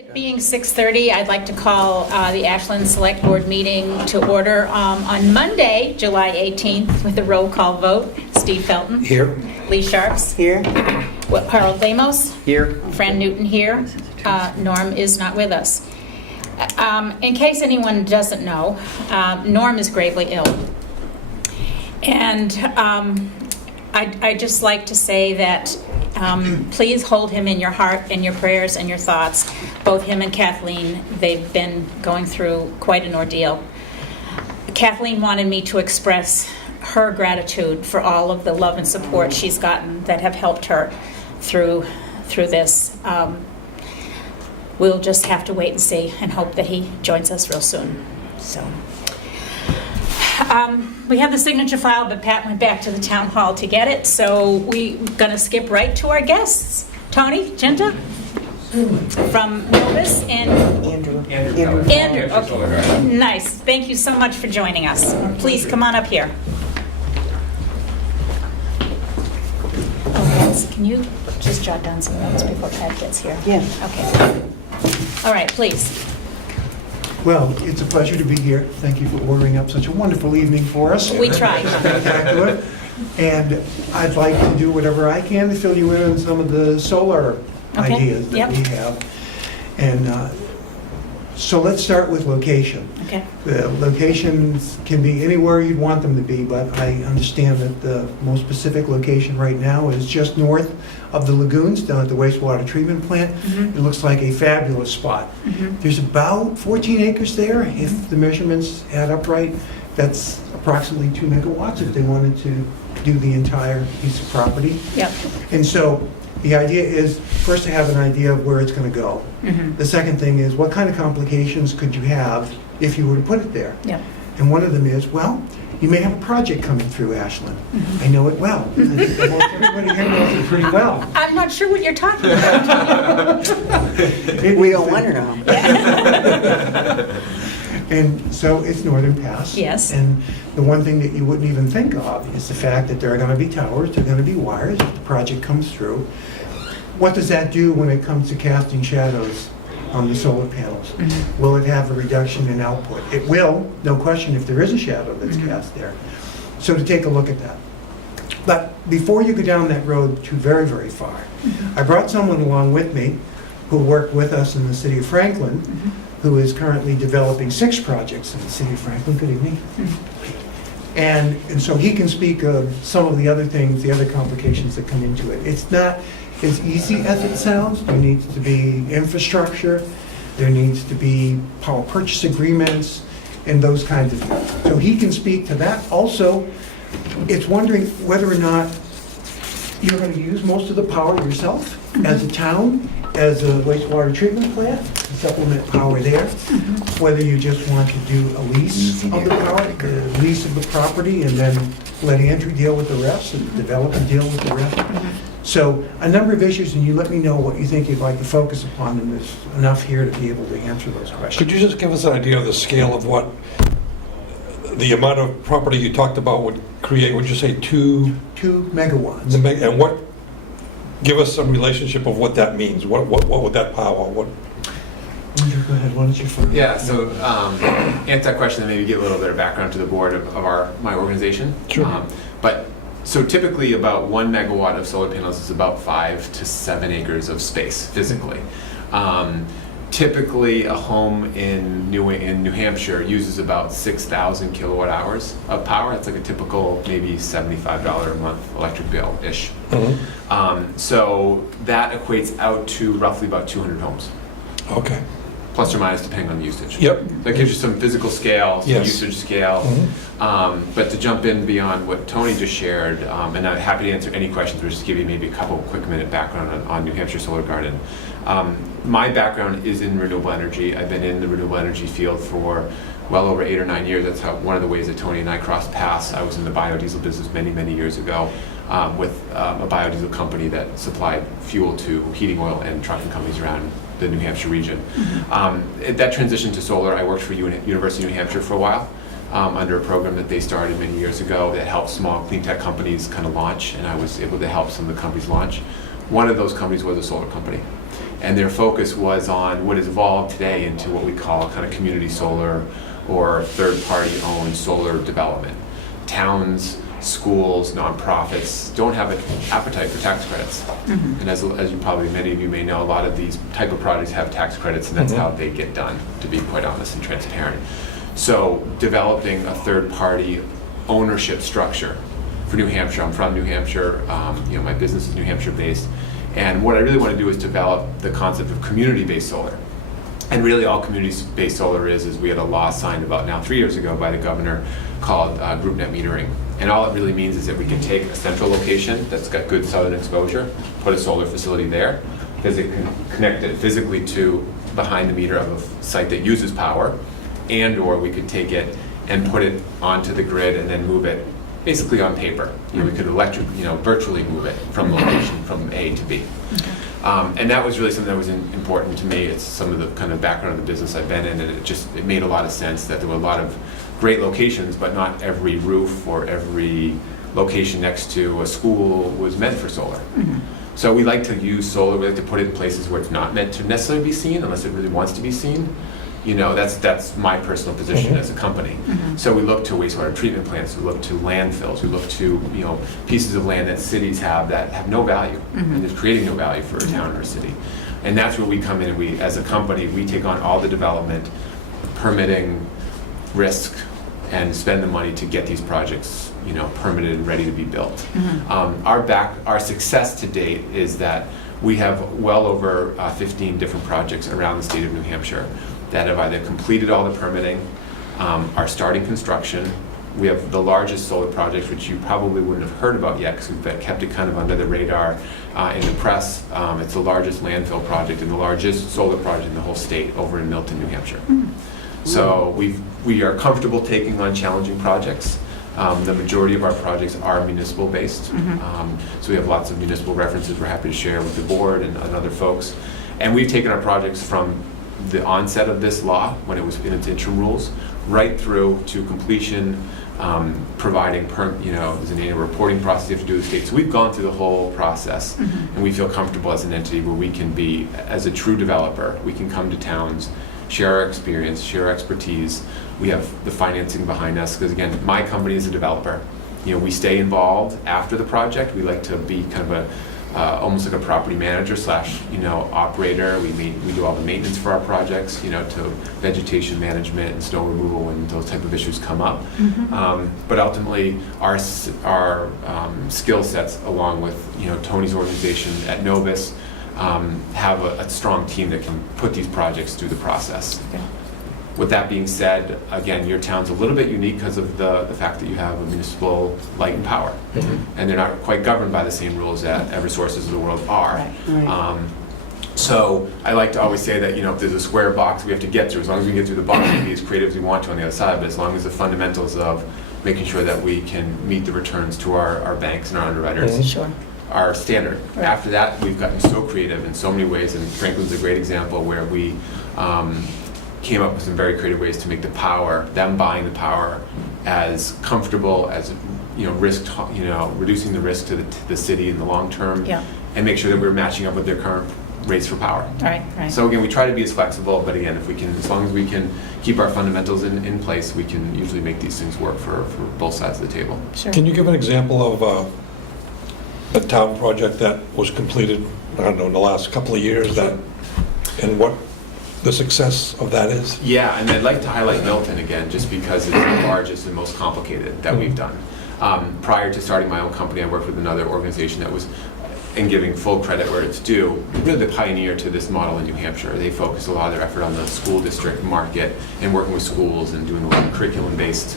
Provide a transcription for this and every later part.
It being 6:30, I'd like to call the Ashland Selectboard meeting to order on Monday, July 18th, with a roll call vote. Steve Felton. Here. Lee Sharps. Here. Harold Lamos. Here. Fran Newton here. Norm is not with us. In case anyone doesn't know, Norm is gravely ill. And I'd just like to say that please hold him in your heart and your prayers and your thoughts. Both him and Kathleen, they've been going through quite an ordeal. Kathleen wanted me to express her gratitude for all of the love and support she's gotten that have helped her through this. We'll just have to wait and see and hope that he joins us real soon. So. We have the signature file, but Pat went back to the town hall to get it, so we're going to skip right to our guests. Tony Genta from Novus and Andrew. Okay. Nice. Thank you so much for joining us. Please come on up here. Oh, can you just jot down some notes before Pat gets here? Yeah. Okay. All right, please. Well, it's a pleasure to be here. Thank you for ordering up such a wonderful evening for us. We tried. Spectacular. And I'd like to do whatever I can to fill you in on some of the solar ideas that we have. And so let's start with location. Okay. The locations can be anywhere you'd want them to be, but I understand that the most specific location right now is just north of the lagoons down at the wastewater treatment plant. Mm-hmm. It looks like a fabulous spot. Mm-hmm. There's about 14 acres there. If the measurements add up right, that's approximately 2 megawatts if they wanted to do the entire piece of property. Yep. And so the idea is first to have an idea of where it's going to go. Mm-hmm. The second thing is what kind of complications could you have if you were to put it there? Yep. And one of them is, well, you may have a project coming through Ashland. Mm-hmm. I know it well. Most everybody here knows it pretty well. I'm not sure what you're talking about. We don't want to know. And so it's Northern Pass. Yes. And the one thing that you wouldn't even think of is the fact that there are going to be towers, there are going to be wires if the project comes through. What does that do when it comes to casting shadows on the solar panels? Mm-hmm. Will it have a reduction in output? It will, no question, if there is a shadow that's Mm-hmm. cast there. So to take a look at that. But before you go down that road too very, very far, Mm-hmm. I brought someone along with me who worked with us in the city of Franklin, Mm-hmm. who is currently developing 6 projects in the city of Franklin. Good evening. Mm-hmm. And so he can speak of some of the other things, the other complications that come into it. It's not as easy as it sounds. There needs to be infrastructure, there needs to be power purchase agreements, and those kinds of things. So he can speak to that. Also, it's wondering whether or not you're going to use most of the power yourself as a town, as a wastewater treatment plant, to supplement power there, whether you just want to do a lease of the power, a lease of the property, and then let Andrew deal with the rest, and develop and deal with the rest. So a number of issues, and you let me know what you think you'd like to focus upon, and there's enough here to be able to answer those questions. Could you just give us an idea of the scale of what the amount of property you talked about would create? Would you say 2 megawatts. and what? Give us some relationship of what that means. What would that power? What? Andrew, go ahead. Why don't you first? Yeah, so answer that question and maybe give a little bit of background to the board of my organization. Sure. But so typically about 1 megawatt of solar panels is about 5 to 7 acres of space physically. Typically a home in New Hampshire uses about 6,000 kilowatt hours of power. That's like a typical maybe $75 a month electric bill-ish. Mm-hmm. So that equates out to roughly about 200 homes. Okay. Plus or minus depending on the usage. Yep. That gives you some physical scale, some Yes. usage scale. Mm-hmm. But to jump in beyond what Tony just shared, and I'm happy to answer any questions, but just give you maybe a couple quick minute background on New Hampshire Solar Garden. My background is in renewable energy. I've been in the renewable energy field for well over 8 or 9 years. That's one of the ways that Tony and I crossed paths. I was in the biodiesel business many, many years ago with a biodiesel company that supplied fuel to heating oil and trucking companies around the New Hampshire region. That transition to solar, I worked for University of New Hampshire for a while under a program that they started many years ago that helped small clean tech companies kind of launch, and I was able to help some of the companies launch. One of those companies was a solar company. And their focus was on what has evolved today into what we call kind of community solar or third-party owned solar development. Towns, schools, nonprofits don't have an appetite for tax credits. And as you probably, many of you may know, a lot of these type of projects have tax credits, and that's how they get done, to be quite honest and transparent. So developing a third-party ownership structure for New Hampshire. I'm from New Hampshire, my business is New Hampshire based, and what I really want to do is develop the concept of community-based solar. And really all community-based solar is we had a law signed about now 3 years ago by the governor called group net metering. And all it really means is that we can take a central location that's got good southern exposure, put a solar facility there, connect it physically to behind the meter of a site that uses power, and or we could take it and put it onto the grid and then move it basically on paper. We could virtually move it from location from A to B. And that was really something that was important to me. It's some of the kind of background of the business I've been in, and it made a lot of sense that there were a lot of great locations, but not every roof or every location next to a school was meant for solar. So we like to use solar, we like to put it in places where it's not meant to necessarily be seen unless it really wants to be seen. That's my personal position as a company. So we look to wastewater treatment plants, we look to landfills, we look to pieces of land that cities have that have no value, and is creating no value for a town or a city. And that's where we come in, and we, as a company, we take on all the development, permitting, risk, and spend the money to get these projects, permitted and ready to be built. Our success to date is that we have well over 15 different projects around the state of New Hampshire that have either completed all the permitting, are starting construction. We have the largest solar project, which you probably wouldn't have heard about yet because we've kept it kind of under the radar in the press. It's the largest landfill project and the largest solar project in the whole state over in Milton, New Hampshire. So we are comfortable taking on challenging projects. The majority of our projects are municipal based. So we have lots of municipal references we're happy to share with the board and other folks. And we've taken our projects from the onset of this law, when it was in its interim rules, right through to completion, providing, there's an annual reporting process you have to do with the state. So we've gone through the whole process, and we feel comfortable as an entity where we can be, as a true developer, we can come to towns, share our experience, share our expertise. We have the financing behind us, because again, my company is a developer. We stay involved after the project. We like to be kind of almost like a property manager / operator. We do all the maintenance for our projects, to vegetation management and snow removal when those type of issues come up. But ultimately, our skill sets, along with Tony's organization at Novus, have a strong team that can put these projects through the process. Okay. With that being said, again, your town's a little bit unique because of the fact that you have a municipal light and power. And they're not quite governed by the same rules that Eversources of the world are. Right. So I like to always say that, if there's a square box we have to get through, as long as we get through the box, we can be as creative as we want to on the other side, but as long as the fundamentals of making sure that we can meet the returns to our banks and our underwriters Sure. are standard. Right. After that, we've gotten so creative in so many ways, and Franklin's a great example where we came up with some very creative ways to make them buying the power as comfortable as, reducing the risk to the city in the long term, and make sure that we're matching up with their current rates for power. Right. So again, we try to be as flexible, but again, as long as we can keep our fundamentals in place, we can usually make these things work for both sides of the table. Sure. Can you give an example of a town project that was completed, I don't know, in the last couple of years, and what the success of that is? Yeah, and I'd like to highlight Milton again, just because it's the largest and most complicated that we've done. Prior to starting my own company, I worked with another organization that was, and giving full credit where it's due, really the pioneer to this model in New Hampshire. They focused a lot of their effort on the school district market and working with schools and doing a lot of curriculum-based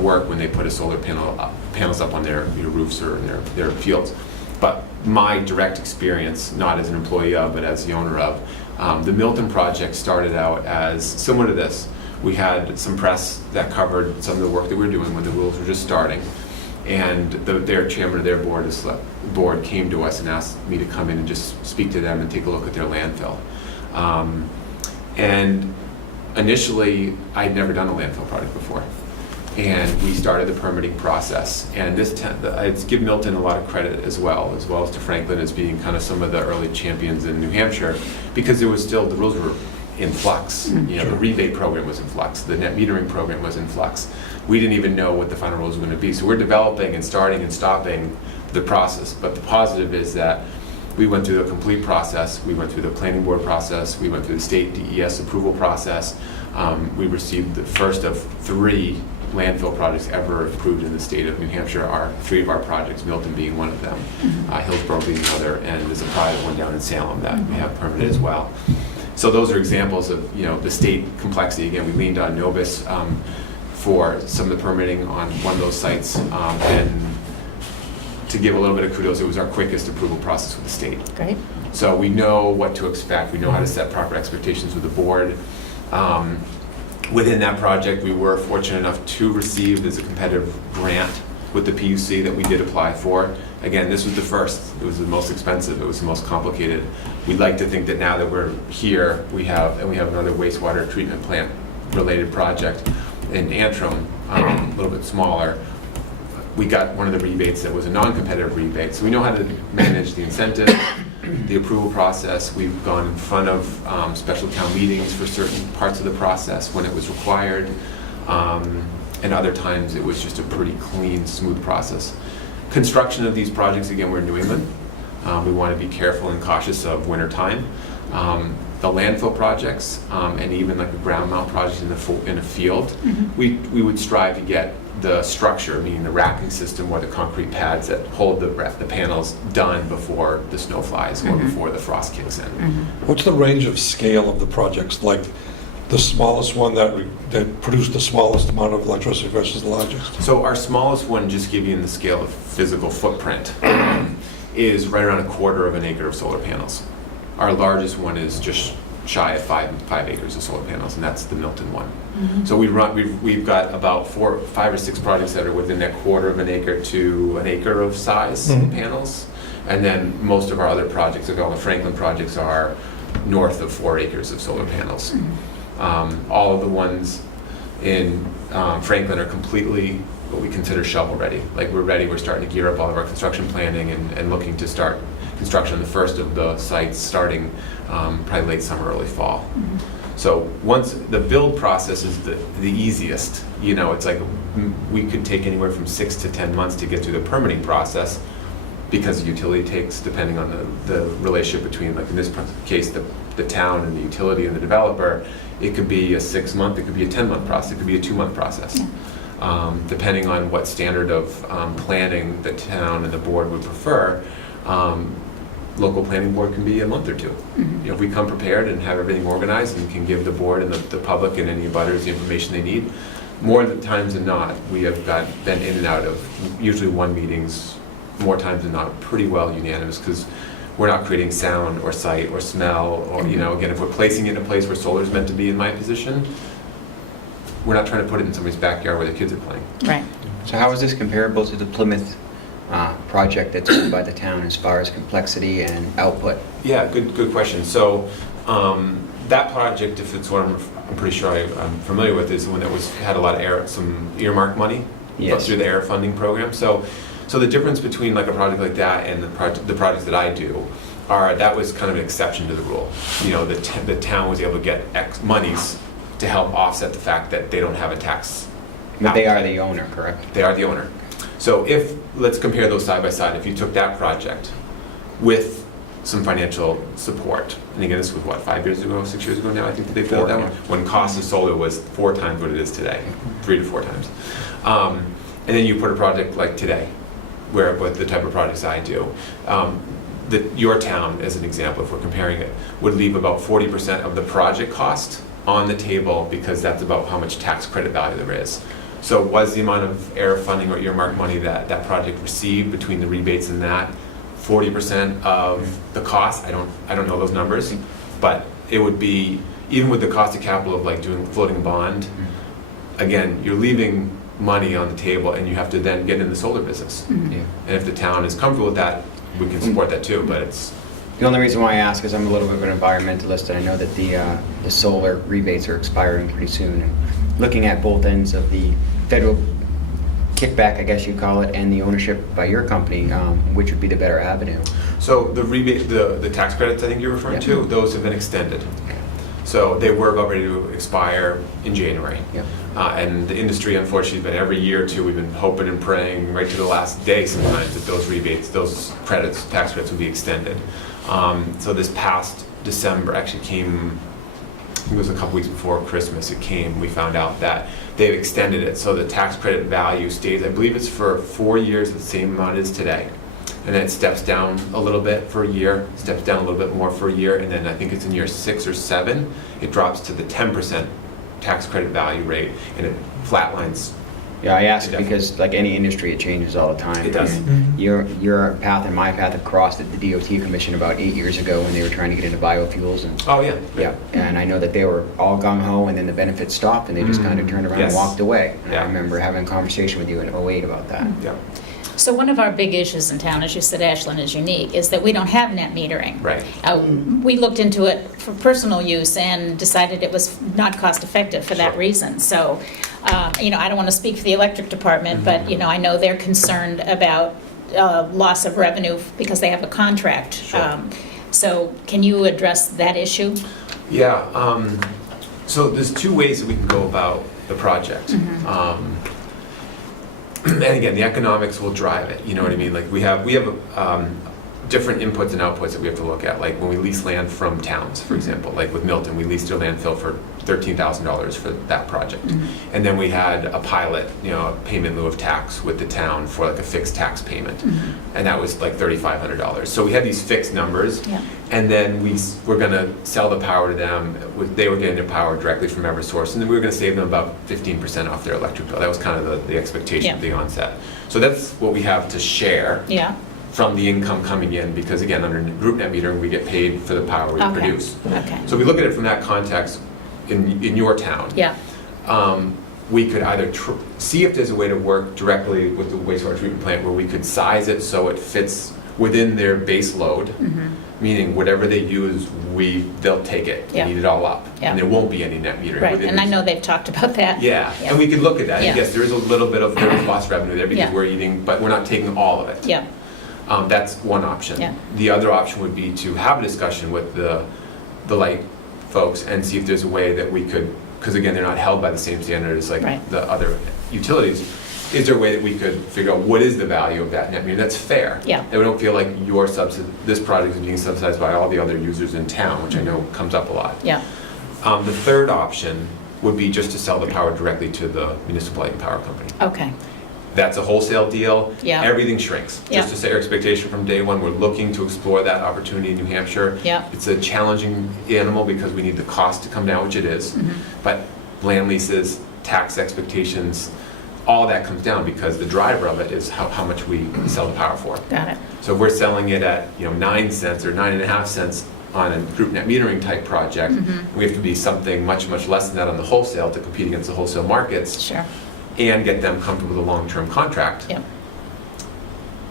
work when they put a solar panels up on their roofs or their fields. But my direct experience, not as an employee of, but as the owner of, the Milton project started out as similar to this. We had some press that covered some of the work that we were doing when the rules were just starting, and their chairman of their board came to us and asked me to come in and just speak to them and take a look at their landfill. And initially, I'd never done a landfill project before. and we started the permitting process. And I'd give Milton a lot of credit as well as to Franklin as being kind of some of the early champions in New Hampshire, because there was still, the rules were in flux. The rebate program was in flux, the net metering program was in flux. We didn't even know what the final rules were going to be. So we're developing and starting and stopping the process. But the positive is that we went through the complete process. We went through the planning board process. We went through the state DES approval process. We received the first of 3 landfill projects ever approved in the state of New Hampshire. 3 of our projects, Milton being one of them, Hillsborough being another, and there's a private one down in Salem that we have permitted as well. So those are examples of the state complexity. Again, we leaned on Novus for some of the permitting on one of those sites, and to give a little bit of kudos, it was our quickest approval process with the state. Great. So we know what to expect. We know how to set proper expectations with the board. Within that project, we were fortunate enough to receive, there's a competitive grant with the PUC that we did apply for. Again, this was the first. It was the most expensive. It was the most complicated. We'd like to think that now that we're here, we have another wastewater treatment plant related project in Antrim, a little bit smaller. We got one of the rebates that was a non-competitive rebate. So we know how to manage the incentive, the approval process. We've gone in front of special town meetings for certain parts of the process when it was required. And other times it was just a pretty clean, smooth process. Construction of these projects, again, we're in New England. We want to be careful and cautious of winter time. The landfill projects, and even like a ground mount project in a field, we would strive to get the structure, meaning the racking system or the concrete pads that hold the panels, done before the snow flies or before the frost kicks in. What's the range of scale of the projects? Like the smallest one that produced the smallest amount of electricity versus the largest? So our smallest one, just give you the scale of physical footprint, is right around 1/4 acre of solar panels. Our largest one is just shy of 5 acres of solar panels, and that's the Milton one. So we've got about 5 or 6 projects that are within that 1/4 acre to an acre of size panels, and then most of our other projects, like all the Franklin projects, are north of 4 acres of solar panels. All of the ones in Franklin are completely what we consider shovel ready. Like we're ready, we're starting to gear up all of our construction planning and looking to start construction on the first of the sites starting probably late summer, early fall. So once the build process is the easiest, it's like we could take anywhere from 6 to 10 months to get through the permitting process, because the utility takes, depending on the relationship between, like in this case, the town and the utility and the developer, it could be a 6-month, it could be a 10-month process, it could be a 2-month process. Depending on what standard of planning the town and the board would prefer, local planning board can be a month or 2. If we come prepared and have everything organized and can give the board and the public and any abutters the information they need, more times than not, we have been in and out of usually 1 meetings, more times than not, pretty well unanimous, because we're not creating sound or sight or smell or, again, if we're placing it in a place where solar is meant to be in my position, we're not trying to put it in somebody's backyard where the kids are playing. Right. So how is this comparable to the Plymouth project that's owned by the town as far as complexity and output? Yeah, good question. So that project, if it's what I'm pretty sure I'm familiar with, is the one that had a lot of some earmark money through the AIR funding program. So the difference between like a project like that and the projects that I do are that was kind of an exception to the rule. The town was able to get X monies to help offset the fact that they don't have a tax. But they are the owner, correct? They are the owner. So let's compare those side by side. If you took that project with some financial support, and again, this was what, 5 years ago, 6 years ago now, I think that they built that one, when cost of solar was 4 times what it is today, 3 to 4 times. And then you put a project like today, with the type of projects I do, your town, as an example, if we're comparing it, would leave about 40% of the project cost on the table, because that's about how much tax credit value there is. So was the amount of AIR funding or earmark money that project received between the rebates and that 40% of the cost? I don't know those numbers, but it would be, even with the cost of capital of like doing floating bond, again, you're leaving money on the table and you have to then get in the solar business. And if the town is comfortable with that, we can support that too, but it's... The only reason why I ask is I'm a little bit of an environmentalist, and I know that the solar rebates are expiring pretty soon. And looking at both ends of the federal kickback, I guess you'd call it, and the ownership by your company, which would be the better avenue? So the rebate, the tax credits I think you're referring Yeah. to, those have been extended. So they were about ready to expire in January. Yep. And the industry, unfortunately, has been every year or two, we've been hoping and praying right to the last day sometimes that those rebates, those credits, tax credits would be extended. So this past December actually came, it was a couple weeks before Christmas it came, we found out that they've extended it. So the tax credit value stays, I believe it's for 4 years, the same amount as today. And then it steps down a little bit for a year, steps down a little bit more for a year, and then I think it's in year 6 or 7, it drops to the 10% tax credit value rate, and it flatlines. Yeah, I ask Definitely. because like any industry, it changes all the time. It does. Mhm. Your path and my path have crossed at the DOT Commission about 8 years ago when they were trying to get into biofuels and, Oh, yeah. yeah, and I know that they were all gung-ho and then the benefits stopped and they just kind of turned around and Yes. walked away. And I Yeah. remember having a conversation with you in '08 about that. Yeah, So one of our big issues in town, as you said, Ashland is unique, is that we don't have net metering. right. We looked into it for personal use and decided it was not cost effective for that Sure. reason. So, I don't want to speak for the electric department, but, Mm-hmm. I know they're concerned about loss of revenue because they have a contract. Sure. So can you address that issue? Yeah, so there's 2 ways that we can go about the project. And again, the economics will drive it, you know what I mean? Like we have different inputs and outputs that we have to look at. Like when we lease land from towns, for example, like with Milton, we leased their landfill for $13,000 for that project. And then we had a pilot, a payment in lieu of tax with the town for like a fixed tax payment. And that was like $3,500. So we had these fixed numbers. Yeah. And then we were going to sell the power to them. They were getting their power directly from Eversource, and then we were going to save them about 15% off their electric bill. That was kind of the expectation at the onset. So that's what we have to share Yeah, from the income coming in, because again, under group net metering, we get paid for the power we Okay. produce. okay, So we look at it from that context in your town. yeah, We could either see if there's a way to work directly with the wastewater treatment plant where we could size it so it fits within their base load, meaning whatever they use, they'll take it Yeah. and eat it all up. Yeah. And there won't be any net metering right, within and I these- know they've talked about that. Yeah, and we could look at that. Yeah. Yes, there is a little bit of there is lost revenue there because Yeah. we're eating, but we're not taking all of it. Yeah, That's one option. Yeah. The other option would be to have a discussion with the light folks and see if there's a way that we could, because again, they're not held by the same standards like Right. the other utilities. Is there a way that we could figure out what is the value of that net metering? That's fair. Yeah. That we don't feel like this project is being subsidized by all the other users in town, which I know comes up a lot. yeah, The third option would be just to sell the power directly to the municipal light and power company. okay, That's a wholesale deal. Yeah. Everything shrinks. Yeah. Just to set your expectation from day one, we're looking to explore that opportunity in New Hampshire. Yeah. It's a challenging animal because we need the cost to come down, which it is. But land leases, tax expectations, all that comes down because the driver of it is how much we sell the power for. got it. So if we're selling it at 9 cents or 9.5 cents on a group net metering type project, we have to be something much, much less than that on the wholesale to compete against the wholesale markets Sure, and get them comfortable with a long-term contract. yeah,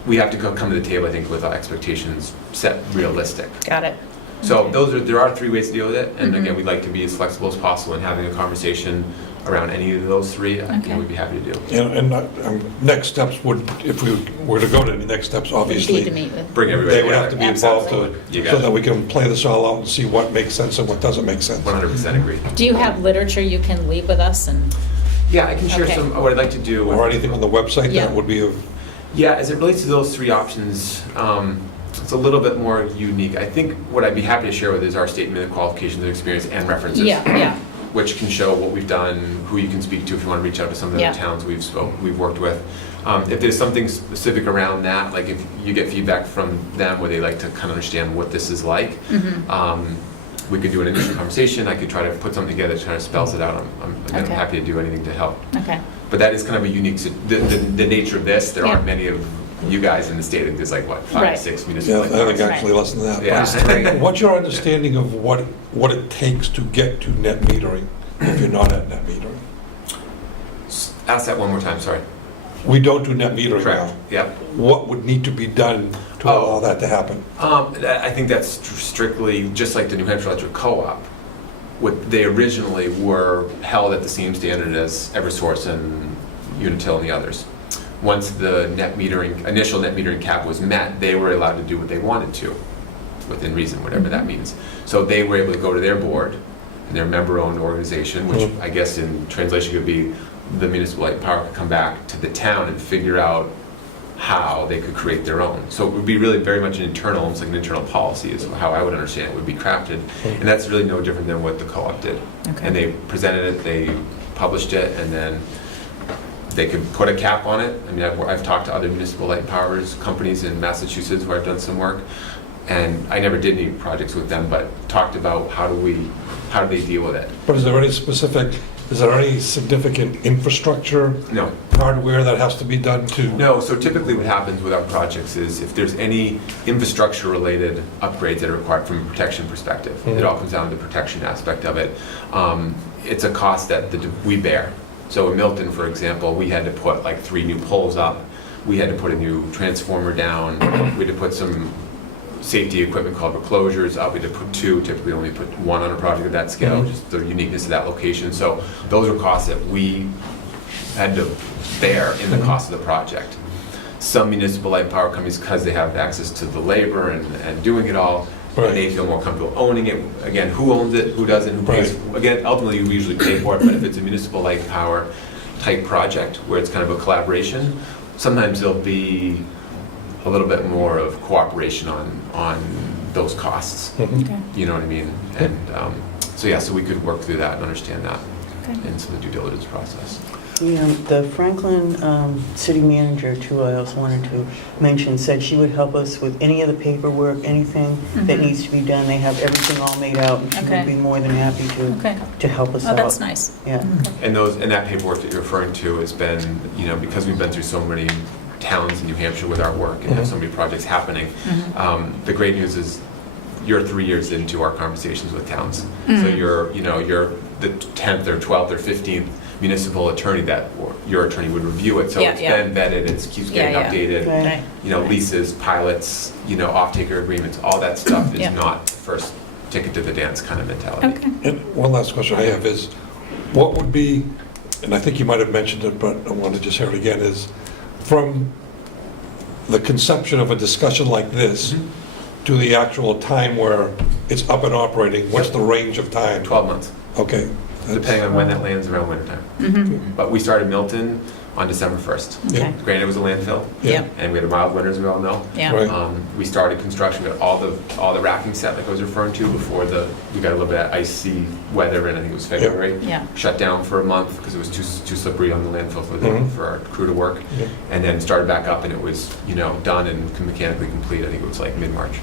We have to come to the table, I think, with our expectations set realistic. got it. So Okay. there are 3 ways to deal with it, and Mhm. again, we'd like to be as flexible as possible in having a conversation around any of those 3. Okay. We'd be happy to do. And next steps would, if we were to go to any next steps, Need to obviously, meet with, Bring everybody they would together. have to be involved Absolutely. You got so it. that we can play this all out and see what makes sense and what doesn't make sense. 100% agree. do you have literature you can leave with us and, Yeah, I can share Okay. what I'd like to do. Or anything on the website Yeah. that would be of, Yeah, as it relates to those 3 options, it's a little bit more unique. I think what I'd be happy to share with is our statement of qualifications and experience and references. yeah, Which can show what we've done, who you can speak to if you want to reach out to some of the Yeah. other towns we've worked with. If there's something specific around that, like if you get feedback from them where they like to kind of understand what this is like, we could do an initial conversation. I could try to put something together that kind of spells it out. I'm again, Okay. happy to do anything to help. okay, But that is kind of a unique, the nature of this, there Yeah. aren't many of you guys in the state. There's like, what, 5 or Right. 6 yeah, municipal. I think actually less than that. Yeah. What's your understanding of what it takes to get to net metering if you're not at net metering? Ask that one more time, sorry. We don't do net metering Correct, now. yep. What would need to be done to Oh. allow that to happen? I think that's strictly, just like the New Hampshire Electric Co-op, what they originally were held at the same standard as Eversource and Unitil and the others. Once the initial net metering cap was met, they were allowed to do what they wanted to, within reason, whatever that means. So they were able to go to their board, and their member-owned organization, which I guess in translation could be the municipal light power, could come back to the town and figure out how they could create their own. So it would be really very much an internal, almost like an internal policy is how I would understand it would be crafted. And that's really no different than what the co-op did. Okay. And they presented it, they published it, and then they could put a cap on it. I mean, I've talked to other municipal light powers companies in Massachusetts where I've done some work, and I never did any projects with them, but talked about how do they deal with it. But is there any significant infrastructure? No. Hardware that has to be done to? No, so typically what happens with our projects is if there's any infrastructure-related upgrades that are required from a protection perspective, it all comes down to the protection aspect of it. It's a cost that we bear. So in Milton, for example, we had to put like 3 new poles up. We had to put a new transformer down. We had to put some safety equipment called reclosures up. We had to put 2, typically only put 1 on a project of that scale, just the uniqueness of that location. So those are costs that we had to bear in the cost of the project. Some municipal light and power companies, because they have access to the labor and doing it all, and they feel more comfortable owning it. Again, who owns it, who doesn't, who pays? Again, ultimately, we usually pay for it, but if it's a municipal light and power type project where it's kind of a collaboration, sometimes there'll be a little bit more of cooperation on those costs. Okay. You know what I mean? And so we could work through that and understand that Okay. in some of the due diligence process. The Franklin city manager, too, I also wanted to mention, said she would help us with any of the paperwork, anything that needs to be done. They have everything all made out, and she Okay. would be more than happy Okay. to help us Oh, out. that's nice. Yeah. And that paperwork that you're referring to has been, because we've been through so many towns in New Hampshire with our work and have so many projects happening, the great news is you're 3 years into our conversations with towns. So you're the 10th or 12th or 15th municipal attorney that your attorney would review it. So Yeah, it's yeah. been vetted, it keeps getting Yeah, yeah. updated. Right. Right. Leases, pilots, off-taker agreements, all that stuff is Yeah. not first ticket to the dance kind of mentality. Okay. And one last question I have is, what would be, and I think you might have mentioned it, but I want to just hear it again, is from the conception of a discussion like this to the actual time where it's up and operating, what's the range of time? 12 months, Okay. depending on when that lands around wintertime. But we started Milton on December 1st. Okay. Granted, it was a landfill, Yeah. and we had a mild winter, as we all know. Yeah. Right. We started construction, got all the racking set like I was referring to before we got a little bit of icy weather, and I think it was February. Yeah. Shut down for a month because it was too slippery on the landfill for our crew to work, Yeah. and then started back up, and it was done and mechanically complete. I think it was like mid-March.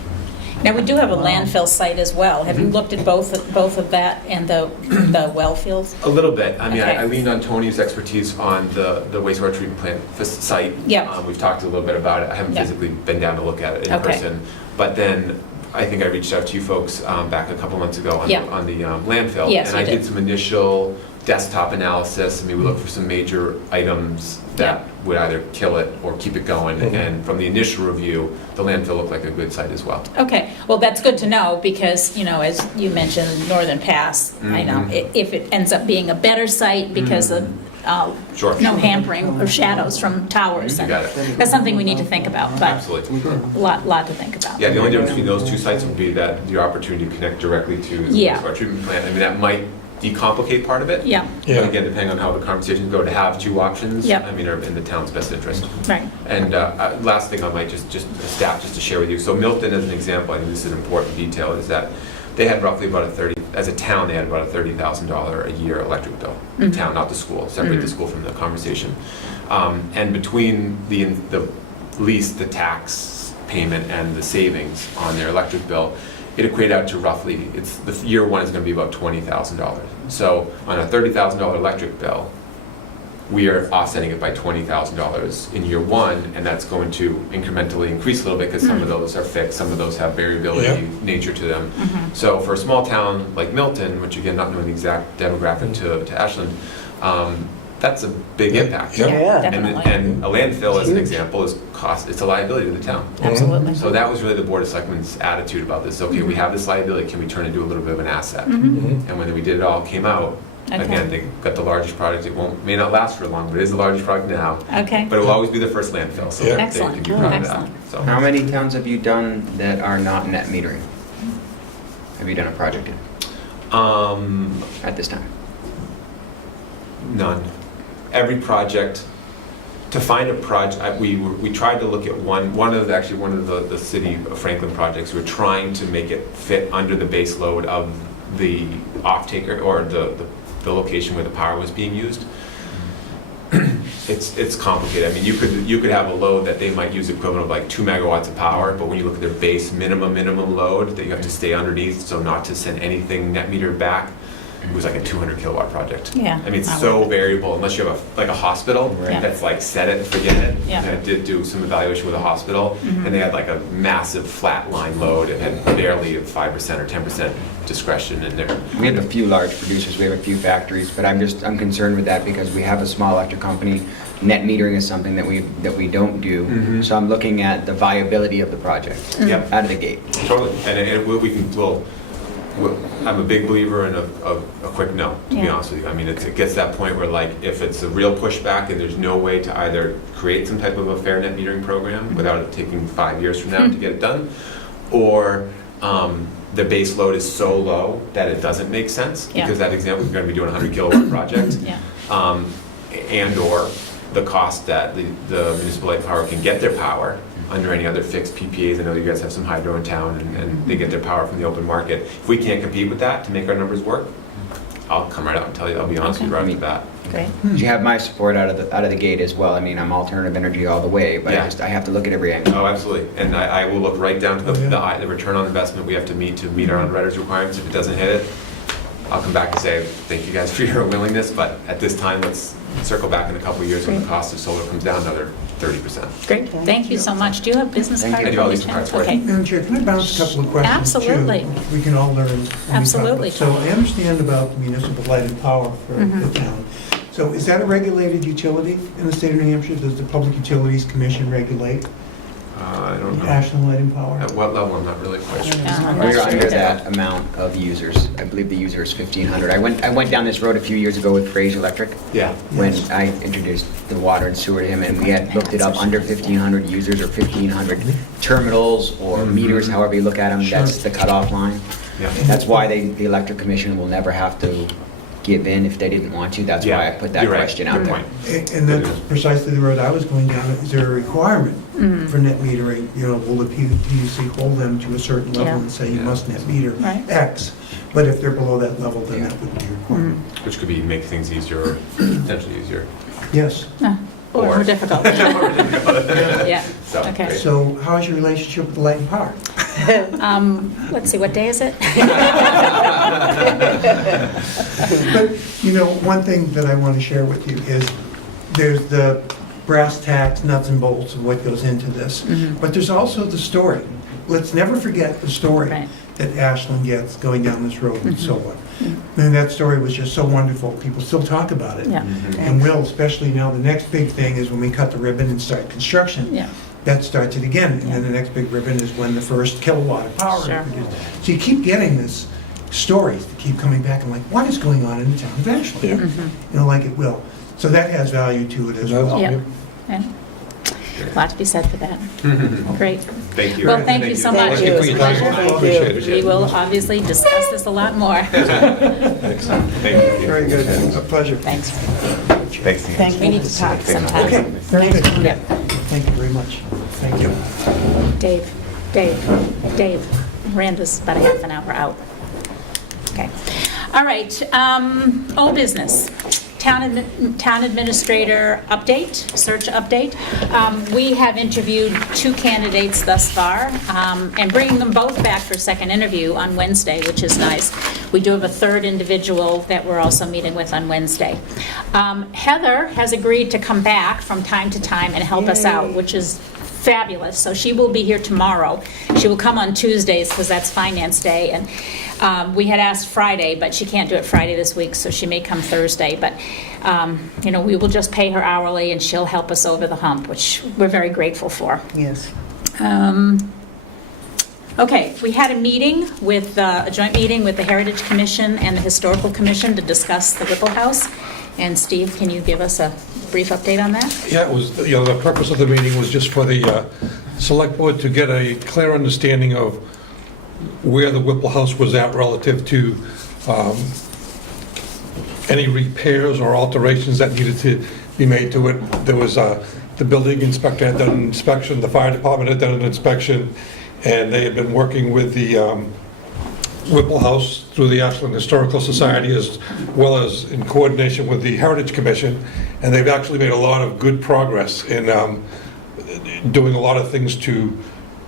Now, we do have a landfill site as well. Have you looked at both of that and the well fields? A little bit. I mean, Okay. I leaned on Tony's expertise on the wastewater treatment plant site. Yeah. We've talked a little bit about it. I haven't Yeah. physically been down to look at it in Okay. person. But then I think I reached out to you folks back a couple months ago on Yeah. the landfill. Yes, and you I did. did some initial desktop analysis. I mean, we looked for some major items that would either kill it or keep it going. And from the initial review, the landfill looked like a good site as well. Okay, well, that's good to know because, as you mentioned, Northern Pass, I know, if it ends up being a better site because of Sure. no hampering or shadows from towers, You got it. that's something we need to think about, but Absolutely. a lot to think about. Yeah, the only difference between those two sites would be that your opportunity to connect directly to the Yeah. wastewater treatment plant. I mean, that might decomplicate part of it. Yeah, Yeah. Again, depending on how the conversations go, to have 2 options, Yep. I mean, are in the town's best interest. right. And last thing I might just a stat just to share with you. So Milton, as an example, I think this is an important detail, is that they had roughly about as a town, they had about a $30,000 a year electric bill. The town, not the school, separate the school from the conversation. And between the lease, the tax payment, and the savings on their electric bill, it equated out to roughly, the year one is going to be about $20,000. So on a $30,000 electric bill, we are offsetting it by $20,000 in year one, and that's going to incrementally increase a little bit because some of those are fixed, some of those have variability Yeah. nature to them. So for a small town like Milton, which again, not knowing the exact demographic to Ashland, that's a big impact. Yeah. Yeah. Definitely. And a landfill, as an Huge. example, is cost, it's a liability to the town. Absolutely. So that was really the Board of Selectmen's attitude about this. Okay, we have this liability, can we turn it into a little bit of an asset? Mhm. And when we did it all, came out, Okay. again, they got the largest project. It may not last for long, but it is the largest project now. Okay. But it will always be the first landfill, so Yeah. they Excellent. can be proud of that. Excellent. So, How many towns have you done that are not net metering? Have you done a project in at this time? None. Every project, to find a project, we tried to look at one of the city of Franklin projects. We're trying to make it fit under the base load of the off-taker or the location where the power was being used. It's complicated. I mean, you could have a load that they might use equivalent of like 2 megawatts of power, but when you look at their base minimum load that you have to stay underneath, so not to send anything net meter back, it was like a 200 kilowatt project. Yeah. I mean, it's Not so worth it. variable unless you have a hospital Yeah. that's like set it and forget it. Yeah. And I did do some evaluation with a hospital, Mhm. and they had like a massive flat line load and had barely a 5% or 10% discretion in there. We have a few large producers, we have a few factories, but I'm concerned with that because we have a small electric company. Net metering is something that we don't do. Mhm. So I'm looking at the viability of the project Yep. out of the gate. Totally, and I'm a big believer in a quick no, to be Yeah. honest with you. I mean, it gets to that point where like, if it's a real pushback and there's no way to either create some type of a fair net metering program without it taking 5 years from now to get it done, or the base load is so low that it doesn't make sense, Yeah. because that example, we're gonna be doing a 100 kilowatt project, Yeah. and/or the cost that the municipal light power can get their power under any other fixed PPAs. I know you guys have some hydro in town, and they get their power from the open market. If we can't compete with that to make our numbers work, I'll come right out and tell you, I'll be honest with you right off the bat. Great. You have my support out of the gate as well. I mean, I'm alternative energy all the way, but Yeah. I have to look at every angle. Oh, absolutely. And I will look right down to Oh, yeah. the return on investment we have to meet our underwriters' requirements. If it doesn't hit it, I'll come back and say, thank you guys for your willingness, but at this time, let's circle back in a couple of years when the Great. cost of solar comes down another 30%. Great. Thank you so much. Do you have business Thank cards? you. I do all from these the town? cards for you. Okay. Madam Chair, can I bounce a couple of questions too? Absolutely. We can all learn. when we talk about- Absolutely. So I understand about the municipal light and power for Mhm. the town. So is that a regulated utility in the state of New Hampshire? Does the Public Utilities Commission regulate I don't know. Ashland Light and Power? At what level, I'm not really quite sure. Yeah, I'm not We're sure under either. that amount of users. I believe the user is 1,500. I went down this road a few years ago with Fraser Electric Yeah. when Yes. I introduced the water and sewer to him, and we had looked it up, under 1,500 users or 1,500 terminals or Mhm. meters, however you look at them, Sure. that's the cutoff line. Yeah. That's why the Electric Commission will never have to give in if they didn't want to. That's why I put that You're right. question out Good there. point. And that's precisely the road I was going down. Is there a requirement Mhm. for net metering? You know, will the PUC hold them to a certain level Yeah. and say you Yeah. must net meter Right. X? But if they're below that level, then that wouldn't be a requirement. Which could be make things easier or potentially easier. Yes. Or more difficult. Yeah. So, Okay. great. So how's your relationship with the light and power? Let's see, what day is it? But, you know, one thing that I want to share with you is there's the brass tacks, nuts and bolts of what goes into this. Mhm. But there's also the story. Let's never forget the story Right. that Ashland gets going down this road and Mhm. so on. And that story was just so wonderful. People still talk about it. Yeah. Mhm. And will, especially now, the next big thing is when we cut the ribbon and start construction. Yeah. That starts it again. And then the next big ribbon is when the first kilowatt of power is Sure. produced. So you keep getting this stories that keep coming back and like, what is going on in the town of Ashland? Mhm. You know, like it will. So that has value to it as well. Yeah. Yeah. A lot to be said for that. Great. Thank you. Well, thank you so much. Thank It you. was a Thank you. pleasure. Appreciate it. We will obviously discuss this a lot more. Excellent. Thank you. Very good. A pleasure. Thanks. Thanks. Thank We need to talk Okay, sometime. very good. Yeah. Thank you very much. Thank you. Dave. Miranda's about a half an hour out. Okay. All right, old business. Town administrator update, search update. We have interviewed 2 candidates thus far, and bringing them both back for a second interview on Wednesday, which is nice. We do have a 3rd individual that we're also meeting with on Wednesday. Heather has agreed to come back from time to time and help us out, which is fabulous. So she will be here tomorrow. She will come on Tuesdays because that's Finance Day. And We had asked Friday, but she can't do it Friday this week, so she may come Thursday. But, we will just pay her hourly, and she'll help us over the hump, which we're very grateful for. Yes. Okay, we had a joint meeting with the Heritage Commission and the Historical Commission to discuss the Whipple House. And Steve, can you give us a brief update on that? Yeah, it was, the purpose of the meeting was just for the select board to get a clear understanding of where the Whipple House was at relative to any repairs or alterations that needed to be made to it. There was, the building inspector had done an inspection, the fire department had done an inspection, and they had been working with the Whipple House through the Ashland Historical Society, as well as in coordination with the Heritage Commission, and they've actually made a lot of good progress in doing a lot of things to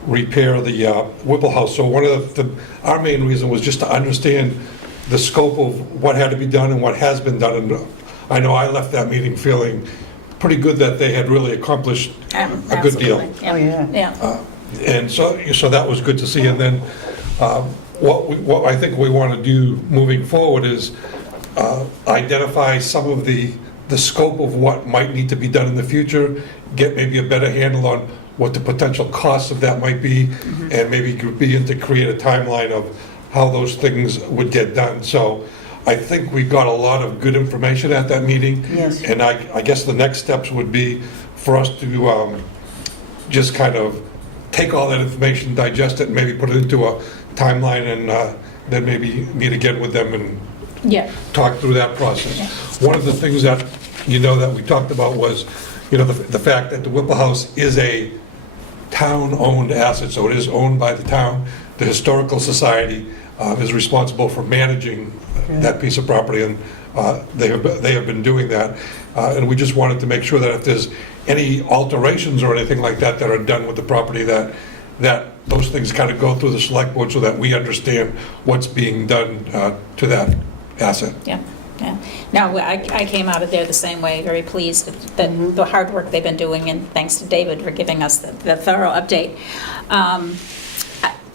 repair the Whipple House. So one of our main reason was just to understand the scope of what had to be done and what has been done, and I know I left that meeting feeling pretty good that they had really accomplished a good deal. Absolutely. Oh, yeah. Yeah. And so that was good to see. And then what I think we want to do moving forward is identify some of the scope of what might need to be done in the future, get maybe a better handle on what the potential costs of that might be, and maybe begin to create a timeline of how those things would get done. So I think we got a lot of good information at that meeting. Yes. And I guess the next steps would be for us to just kind of take all that information, digest it, and maybe put it into a timeline, and then maybe meet again with them and Yeah. talk through that process. One of the things that, that we talked about was, the fact that the Whipple House is a town-owned asset, so it is owned by the town. The Historical Society is responsible for managing that piece of property, and they have been doing that. And we just wanted to make sure that if there's any alterations or anything like that that are done with the property, that those things kind of go through the select board so that we understand what's being done to that asset. Yeah. No, I came out of there the same way, very pleased that the hard work they've been doing, and thanks to David for giving us the thorough update.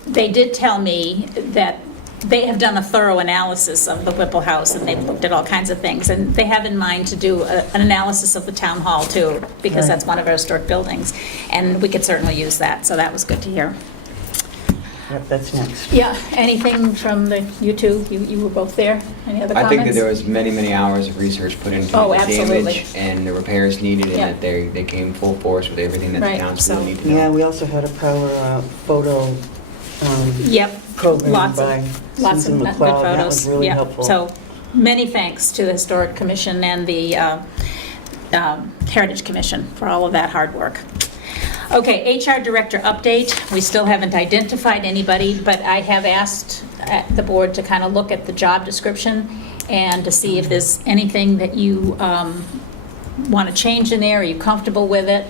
They did tell me that they have done a thorough analysis of the Whipple House, and they've looked at all kinds of things, and they have in mind to do an analysis of the town hall too, because Right. that's one of our historic buildings, and we could certainly use that, so that was good to hear. Yep, that's next. Yeah, anything from you two? You were both there? Any other I comments? think that there was many hours of research put into Oh, the absolutely. damage and the repairs needed, and Yeah. that they came full force with everything that Right, the townspeople so- need to know. Yeah, we also had a power photo Yep. program Lots by of Susan good McLeod. photos. That was really Yeah. helpful. So many thanks to the Historic Commission and the Heritage Commission for all of that hard work. Okay, HR Director update. We still haven't identified anybody, but I have asked the board to kind of look at the job description and to see if there's anything that you want to change in there. Are you comfortable with it?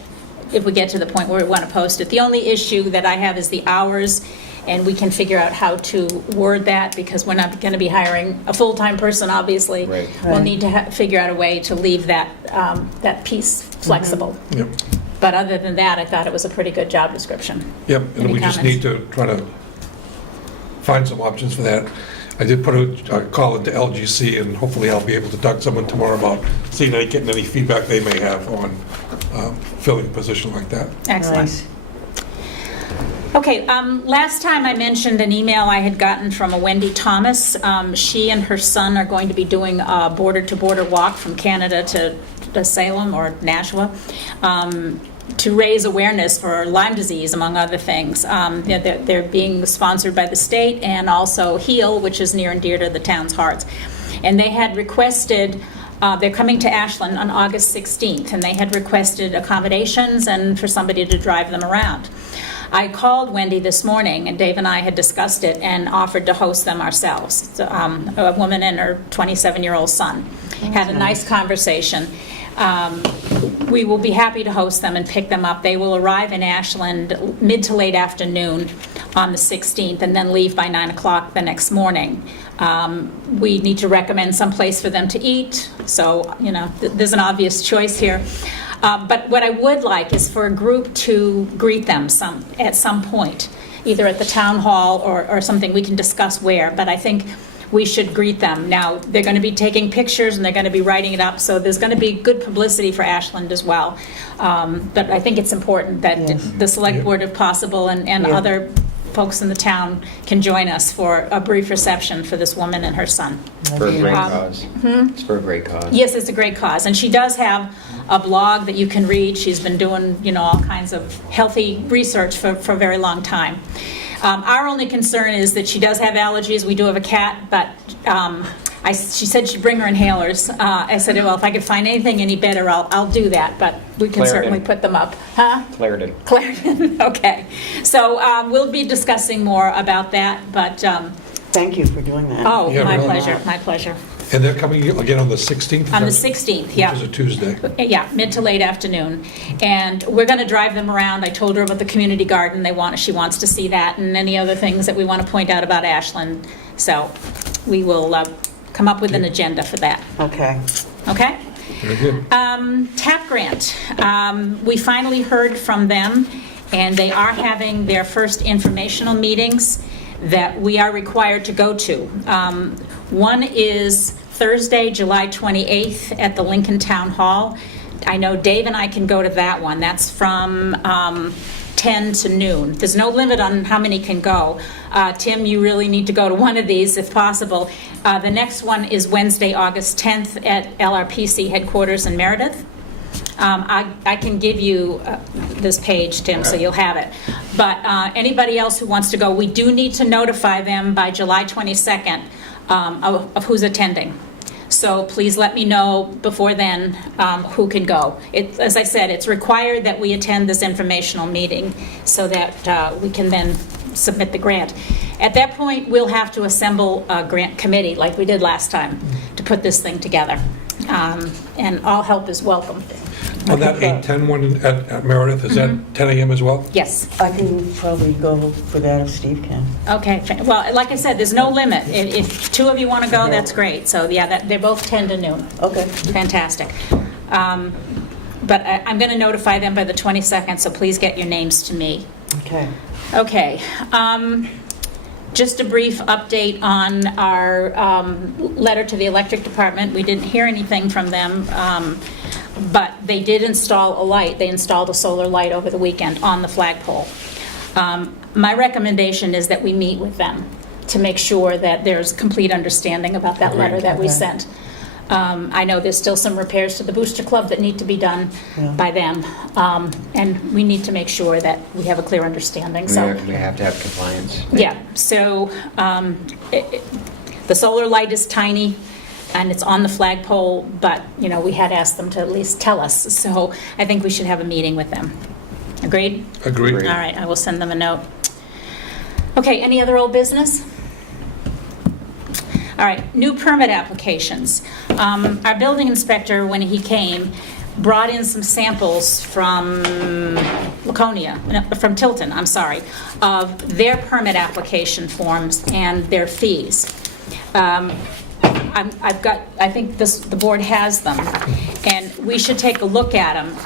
If we get to the point where we want to post it. The only issue that I have is the hours, and we can figure out how to word that, because we're not going to be hiring a full-time person, obviously. Right. We'll Right. need to figure out a way to leave that piece flexible. Yep. But other than that, I thought it was a pretty good job description. Yep, and Any we just comments? need to try to find some options for that. I did put a call into LGC, and hopefully I'll be able to talk to someone tomorrow about getting any feedback they may have on filling a position like that. Excellent. Nice. Okay, last time I mentioned an email I had gotten from a Wendy Thomas. She and her son are going to be doing a border-to-border walk from Canada to Salem or Nashua to raise awareness for Lyme disease, among other things. They're being sponsored by the state, and also HEAL, which is near and dear to the town's hearts. And they had requested, they're coming to Ashland on August 16th, and they had requested accommodations and for somebody to drive them around. I called Wendy this morning, and Dave and I had discussed it and offered to host them ourselves. So, a woman and her 27-year-old son. Had a nice conversation. We will be happy to host them and pick them up. They will arrive in Ashland mid to late afternoon on the 16th and then leave by 9 o'clock the next morning. We need to recommend some place for them to eat, so there's an obvious choice here. But what I would like is for a group to greet them at some point. either at the town hall or something. We can discuss where, but I think we should greet them. Now, they're going to be taking pictures and they're going to be writing it up, so there's going to be good publicity for Ashland as well. But I think it's important that Yes. the select board, if possible, and Yeah. other folks in the town can join us for a brief reception for this woman and her son. For a great Um, cause. It's for a great cause. Yes, it's a great cause, and she does have a blog that you can read. She's been doing, all kinds of healthy research for a very long time. Our only concern is that she does have allergies. We do have a cat, but she said she'd bring her inhalers. I said, well, if I could find anything any better, I'll do that, but we can Claritin. certainly put them up. Huh? Clarendon. Clarendon, okay. So we'll be discussing more about that, but, Thank you for doing that. oh, Yeah, my really. pleasure, my pleasure. And they're coming again on the 16th? On the 16th, yeah. Which is a Tuesday. Yeah, mid to late afternoon. And we're going to drive them around. I told her about the community garden. She wants to see that, and any other things that we want to point out about Ashland. So we will come up with an agenda for that. Okay. Okay? Very good. TAP grant. We finally heard from them, and they are having their first informational meetings that we are required to go to. One is Thursday, July 28th at the Lincoln Town Hall. I know Dave and I can go to that one. That's from 10 to noon. There's no limit on how many can go. Tim, you really need to go to one of these if possible. The next one is Wednesday, August 10th at LRPC headquarters in Meredith. I can give you this page, Tim, so you'll have it. But anybody else who wants to go, we do need to notify them by July 22nd of who's attending. So please let me know before then who can go. As I said, it's required that we attend this informational meeting so that we can then submit the grant. At that point, we'll have to assemble a grant committee like we did last time to put this thing together. And all help is welcome. On that 8:10 one at Meredith, is that 10 a.m. as well? Yes. I can probably go for that if Steve can. Okay. Well, like I said, there's no limit. If two of you want to go, that's great. So yeah, they're both 10 to noon. Okay. Fantastic. But I'm going to notify them by the 22nd, so please get your names to me. Okay. Okay. Just a brief update on our letter to the electric department. We didn't hear anything from them, but they did install a light. They installed a solar light over the weekend on the flagpole. My recommendation is that we meet with them to make sure that there's complete understanding about that letter that we Okay. sent. I know there's still some repairs to the Booster Club that need to be done Yeah. by them, and we need to make sure that we have a clear understanding. So. We have to have compliance. Yeah, so the solar light is tiny, and it's on the flagpole, but, we had asked them to at least tell us, so I think we should have a meeting with them. Agreed? Agreed. Agreed. All right, I will send them a note. Okay, any other old business? All right, new permit applications. Our building inspector, when he came, brought in some samples from from Tilton, I'm sorry, of their permit application forms and their fees. I think the board has them, and we should take a look at them.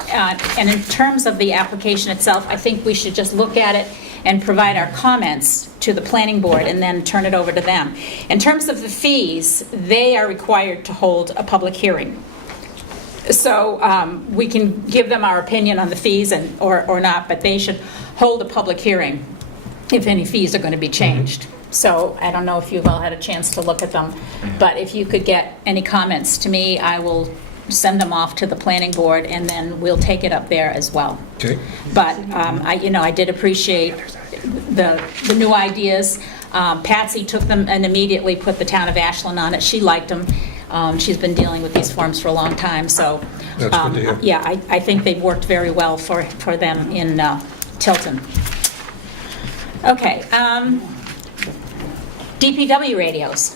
And in terms of the application itself, I think we should just look at it and provide our comments to the planning board and then turn it over to them. In terms of the fees, they are required to hold a public hearing. So we can give them our opinion on the fees or not, but they should hold a public hearing if any fees are going to be changed. So I don't know if you've all had a chance to look at them, but if you could get any comments to me, I will send them off to the planning board, and then we'll take it up there as well. Okay. But I did appreciate the new ideas. Patsy took them and immediately put the town of Ashland on it. She liked them. She's been dealing with these forms for a long time, so That's good to hear. yeah, I think they've worked very well for them in Tilton. Okay, DPW radios.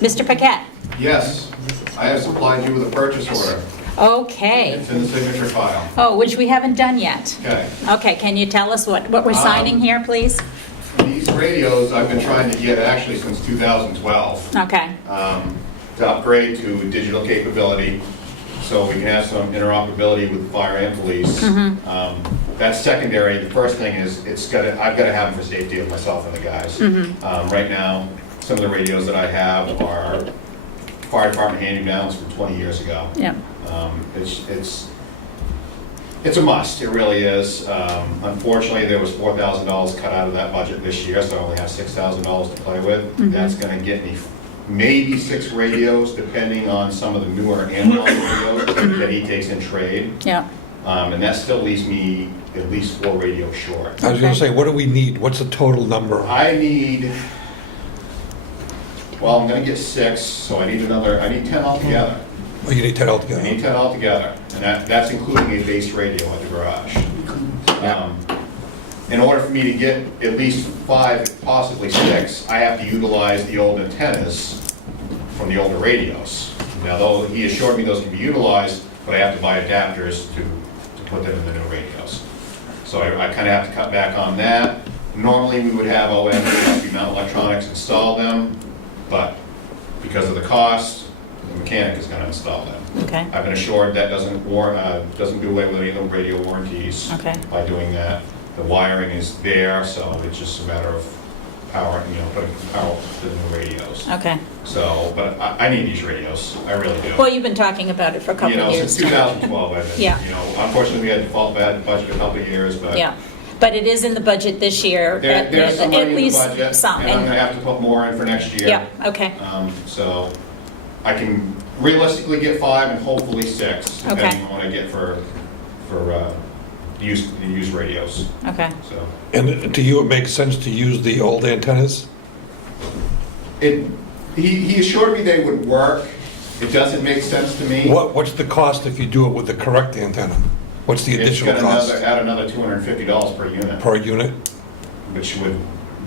Mr. Paquette. Yes, I have supplied you with a purchase order. Okay. It's in the signature file. Oh, which we haven't done yet. Okay. Okay, can you tell us what we're signing here, please? These radios I've been trying to get actually since 2012 Okay. to upgrade to digital capability so we can have some interoperability with fire and police. Mm-hmm. That's secondary. The first thing is, I've got to have them for safety of myself and the guys. Mm-hmm. Right now, some of the radios that I have are fire department hand-me-downs from 20 years ago. Yeah. It's a must, it really is. Unfortunately, there was $4,000 cut out of that budget this year, so I only have $6,000 to play with. That's gonna get me maybe 6 radios, depending on some of the newer analog radios that he takes in trade. Yeah. And that still leaves me at least 4 radios short. I was gonna say, what do we need? What's the total number? I need, well, I'm gonna get 6, so I need 10 altogether. Oh, you need 10 I altogether. need 10 altogether, and that's including a base radio at the garage. In order for me to get at least 5, possibly 6, I have to utilize the old antennas from the older radios. Now, though he assured me those can be utilized, but I have to buy adapters to put them in the new radios. So I kind of have to cut back on that. Normally, we would have OM, Mount Electronics install them, but because of the cost, the mechanic is going to install them. Okay. I've been assured that doesn't do away with any of the radio warranties Okay. by doing that. The wiring is there, so it's just a matter of power, putting power to the new radios. Okay. So, but I need these radios, I really do. Well, you've been talking about it for a couple of years. Since 2012, I've been, Yeah. Unfortunately, we had default bad budget a couple of years, but Yeah. But it is in the budget this year. there's some money at in the least budget, some. and I'm going to have to put more in for next year. Yeah, okay. So I can realistically get 5 and hopefully 6, depending Okay. on what I get for use radios. Okay. So And to you, it makes sense to use the old antennas? he assured me they would work. It doesn't make sense to me. What's the cost if you do it with the correct antenna? What's the additional It's going cost to add another $250 per unit, per unit? which would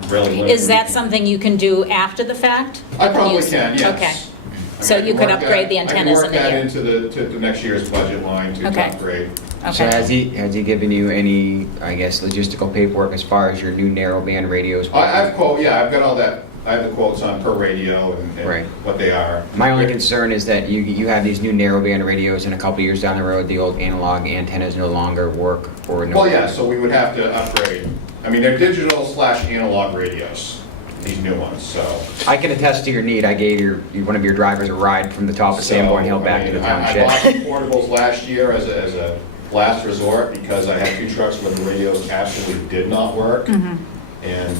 really limit. Is that something you can do after the fact? I probably Use- can, yes. Okay. I mean, So I you can could work upgrade the antennas in a I can year. work that into the next year's budget line to Okay. upgrade. So Okay. has he given you any, I guess, logistical paperwork as far as your new narrowband radios? I've got all that. I have the quotes on per radio and Right. what they are. My only concern is that you have these new narrowband radios, and a couple years down the road, the old analog antennas no longer work or no. Well, yeah, so we would have to upgrade. I mean, they're digital/analog radios, these new ones, so. I can attest to your need. I gave one of your drivers a ride from the top of Sanborn Hill back to the I bought township. some portables last year as a last resort because I had 2 trucks where the radios absolutely did not work. Mm-hmm. And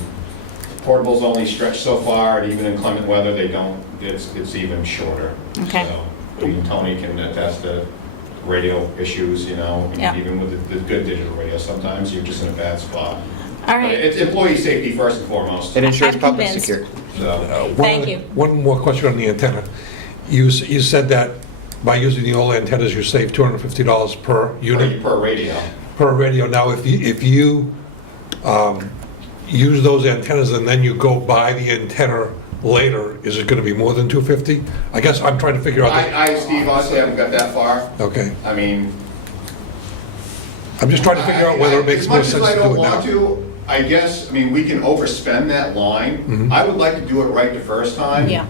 portables only stretch so far, and even in inclement weather, they don't, it's even shorter. Okay. So, I mean, Tony can attest to radio issues, Yeah. even with the good digital radio, sometimes you're just in a bad spot. All But right. it's employee safety first and foremost, It ensures I'm public convinced. security. so. Thank you. One more question on the antenna. You said that by using the old antennas, you save $250 per unit, Per radio. per radio. Now, if you use those antennas and then you go buy the antenna later, is it going to be more than $250? I guess I'm trying to figure out that. Steve, honestly, haven't got that far. Okay. I mean. I'm just trying to figure out whether it makes more sense to do it As much as I don't now. want to, I guess, we can overspend that line. Mhm. I would like to do it right the first time. Yeah.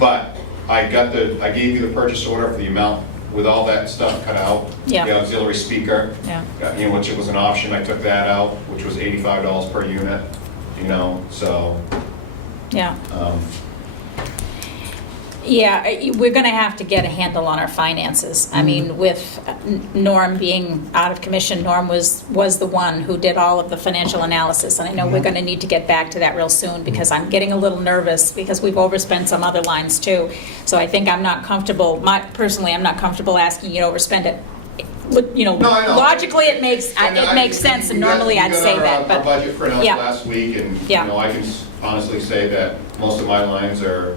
But I gave you the purchase order for the amount with all that stuff cut out. Yeah. The auxiliary speaker, Yeah. Which it was an option, I took that out, which was $85 per unit, so. Yeah. um, Yeah, we're going to have to get a handle on our finances. I mean, with Norm being out of commission, Norm was the one who did all of the financial analysis, and I know we're going to need to get back to that real soon, because I'm getting a little nervous, because we've overspent some other lines too. So I think I'm not comfortable, personally, I'm not comfortable asking you to overspend it. No, I know. Logically, it makes sense, and normally I'd say that, Our but, budget printout yeah. last week, and, Yeah. I can honestly say that most of my lines are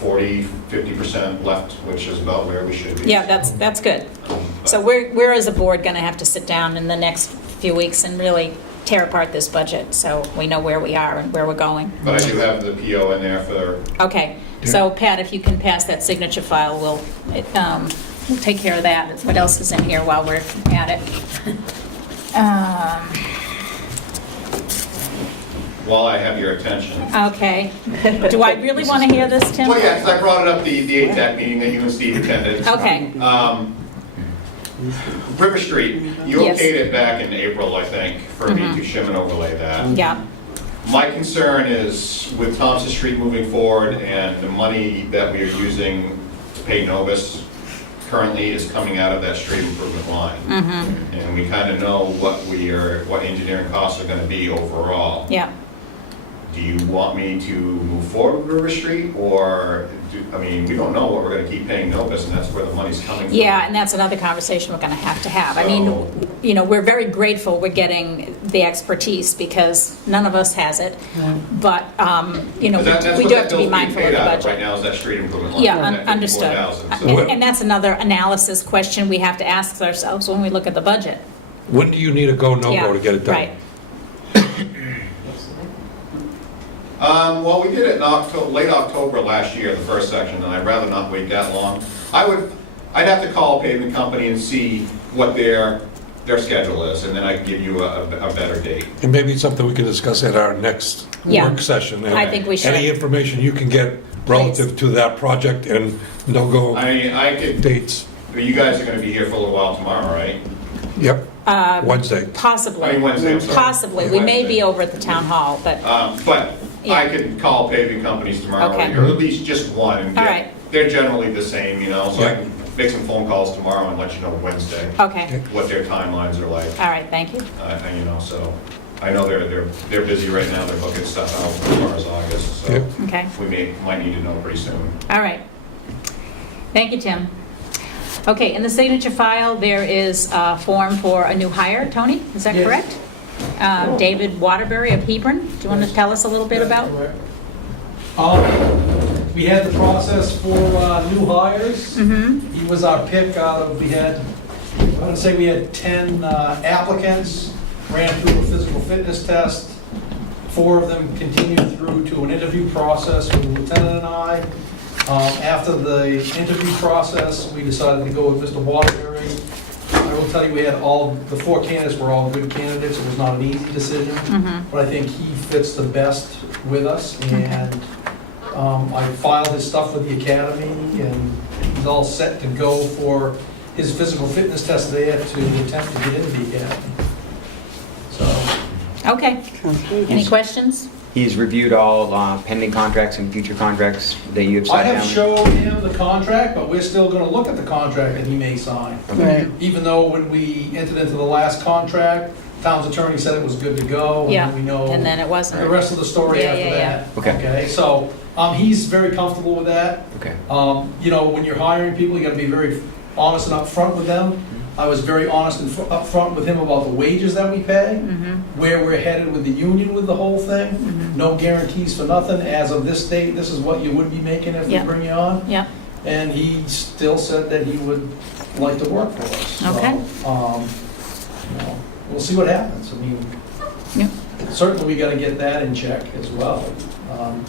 40, 50% left, which is about where we should be. yeah, that's good. But- So we're as a board going to have to sit down in the next few weeks and really tear apart this budget, so we know where we are and where we're going. But I do have the PO in there for, Okay, so Pat, if you can pass that signature file, we'll take care of that. What else is in here while we're at it? while I have your attention. Okay. Do I really want to hear this, Tim? Well, yeah, 'cause I brought it up the ATAC meeting that you and Steve attended. Okay. River Street, you Yes. okayed it back in April, I think, for me to shim and overlay that. Yeah, My concern is with Thompson Street moving forward and the money that we are using to pay Novus currently is coming out of that street improvement line. And we kind of know what engineering costs are going to be overall. yeah. Do you want me to move forward with River Street, or, we don't know what we're going to keep paying Novus, and that's where the money's coming from. Yeah, and that's another conversation we're going to have. I mean, So- we're very grateful we're getting the expertise because none of us has it. But, we do have to be mindful of the Right budget. now is that street improvement line. Yeah, that understood. 54,000, so- And that's another analysis question we have to ask ourselves when we look at the budget. When do you need a go, Yeah, no-go to get it done? right. Well, we did it in late October last year, the first section, and I'd rather not wait that long. I'd have to call a paving company and see what their schedule is, and then I can give you a better date. And maybe it's something we can discuss at our next Yeah. work session. and I think we should. Any information you can get relative to that project and no-go I could, dates. you guys are gonna be here for a little while tomorrow, right? Yep, Wednesday. Possibly. I mean, Wednesday, I'm sorry. Possibly. We may Wednesday. be over at the town hall, but, But Yeah. I could call paving companies tomorrow, Okay. or at least just one, and All right. they're generally the same, so I Yeah. can make some phone calls tomorrow and let you know Wednesday okay. what their timelines are like. All right, thank you. So I know they're busy right now, they're booking stuff out as far as August, so Yep. Okay, we might need to know pretty soon. all right. Thank you, Tim. Okay, in the signature file, there is a form for a new hire. Tony, is that Yes. correct? David Waterbury of Hebron. Do you want to tell us a little bit about? We had the process for new hires. Mm-hmm, He was our pick out of, I would say we had 10 applicants, ran through a physical fitness test. 4 of them continued through to an interview process with the lieutenant and I. After the interview process, we decided to go with Mr. Waterbury. I will tell you, we had the 4 candidates were all good candidates. It was not an easy decision, mm-hmm. but I think he fits the best with us. And I filed his stuff with the academy, and he's all set to go for his physical fitness test there to attempt to get into the academy. So, Okay, Sounds good. any questions? He's reviewed all pending contracts and future contracts that you have I sat down. have showed him the contract, but we're still gonna look at the contract that he may sign. Right. Even though when we entered into the last contract, town's attorney said it was good to go. Yeah, And we know and then it the wasn't. rest of the story Yeah, after yeah, that. Okay. Okay, so, he's very comfortable with that. Okay. When you're hiring people, you gotta be very honest and upfront with them. I was very honest and upfront with him about the wages that we pay, Mm-hmm, where we're headed with the union with the whole thing. mm-hmm. No guarantees for nothing. As of this date, this is what you would be making if we Yeah. bring you on. Yeah, And he still said that he would like to work for us. So, Okay. We'll see what happens. Yeah. Certainly we gotta get that in check as well.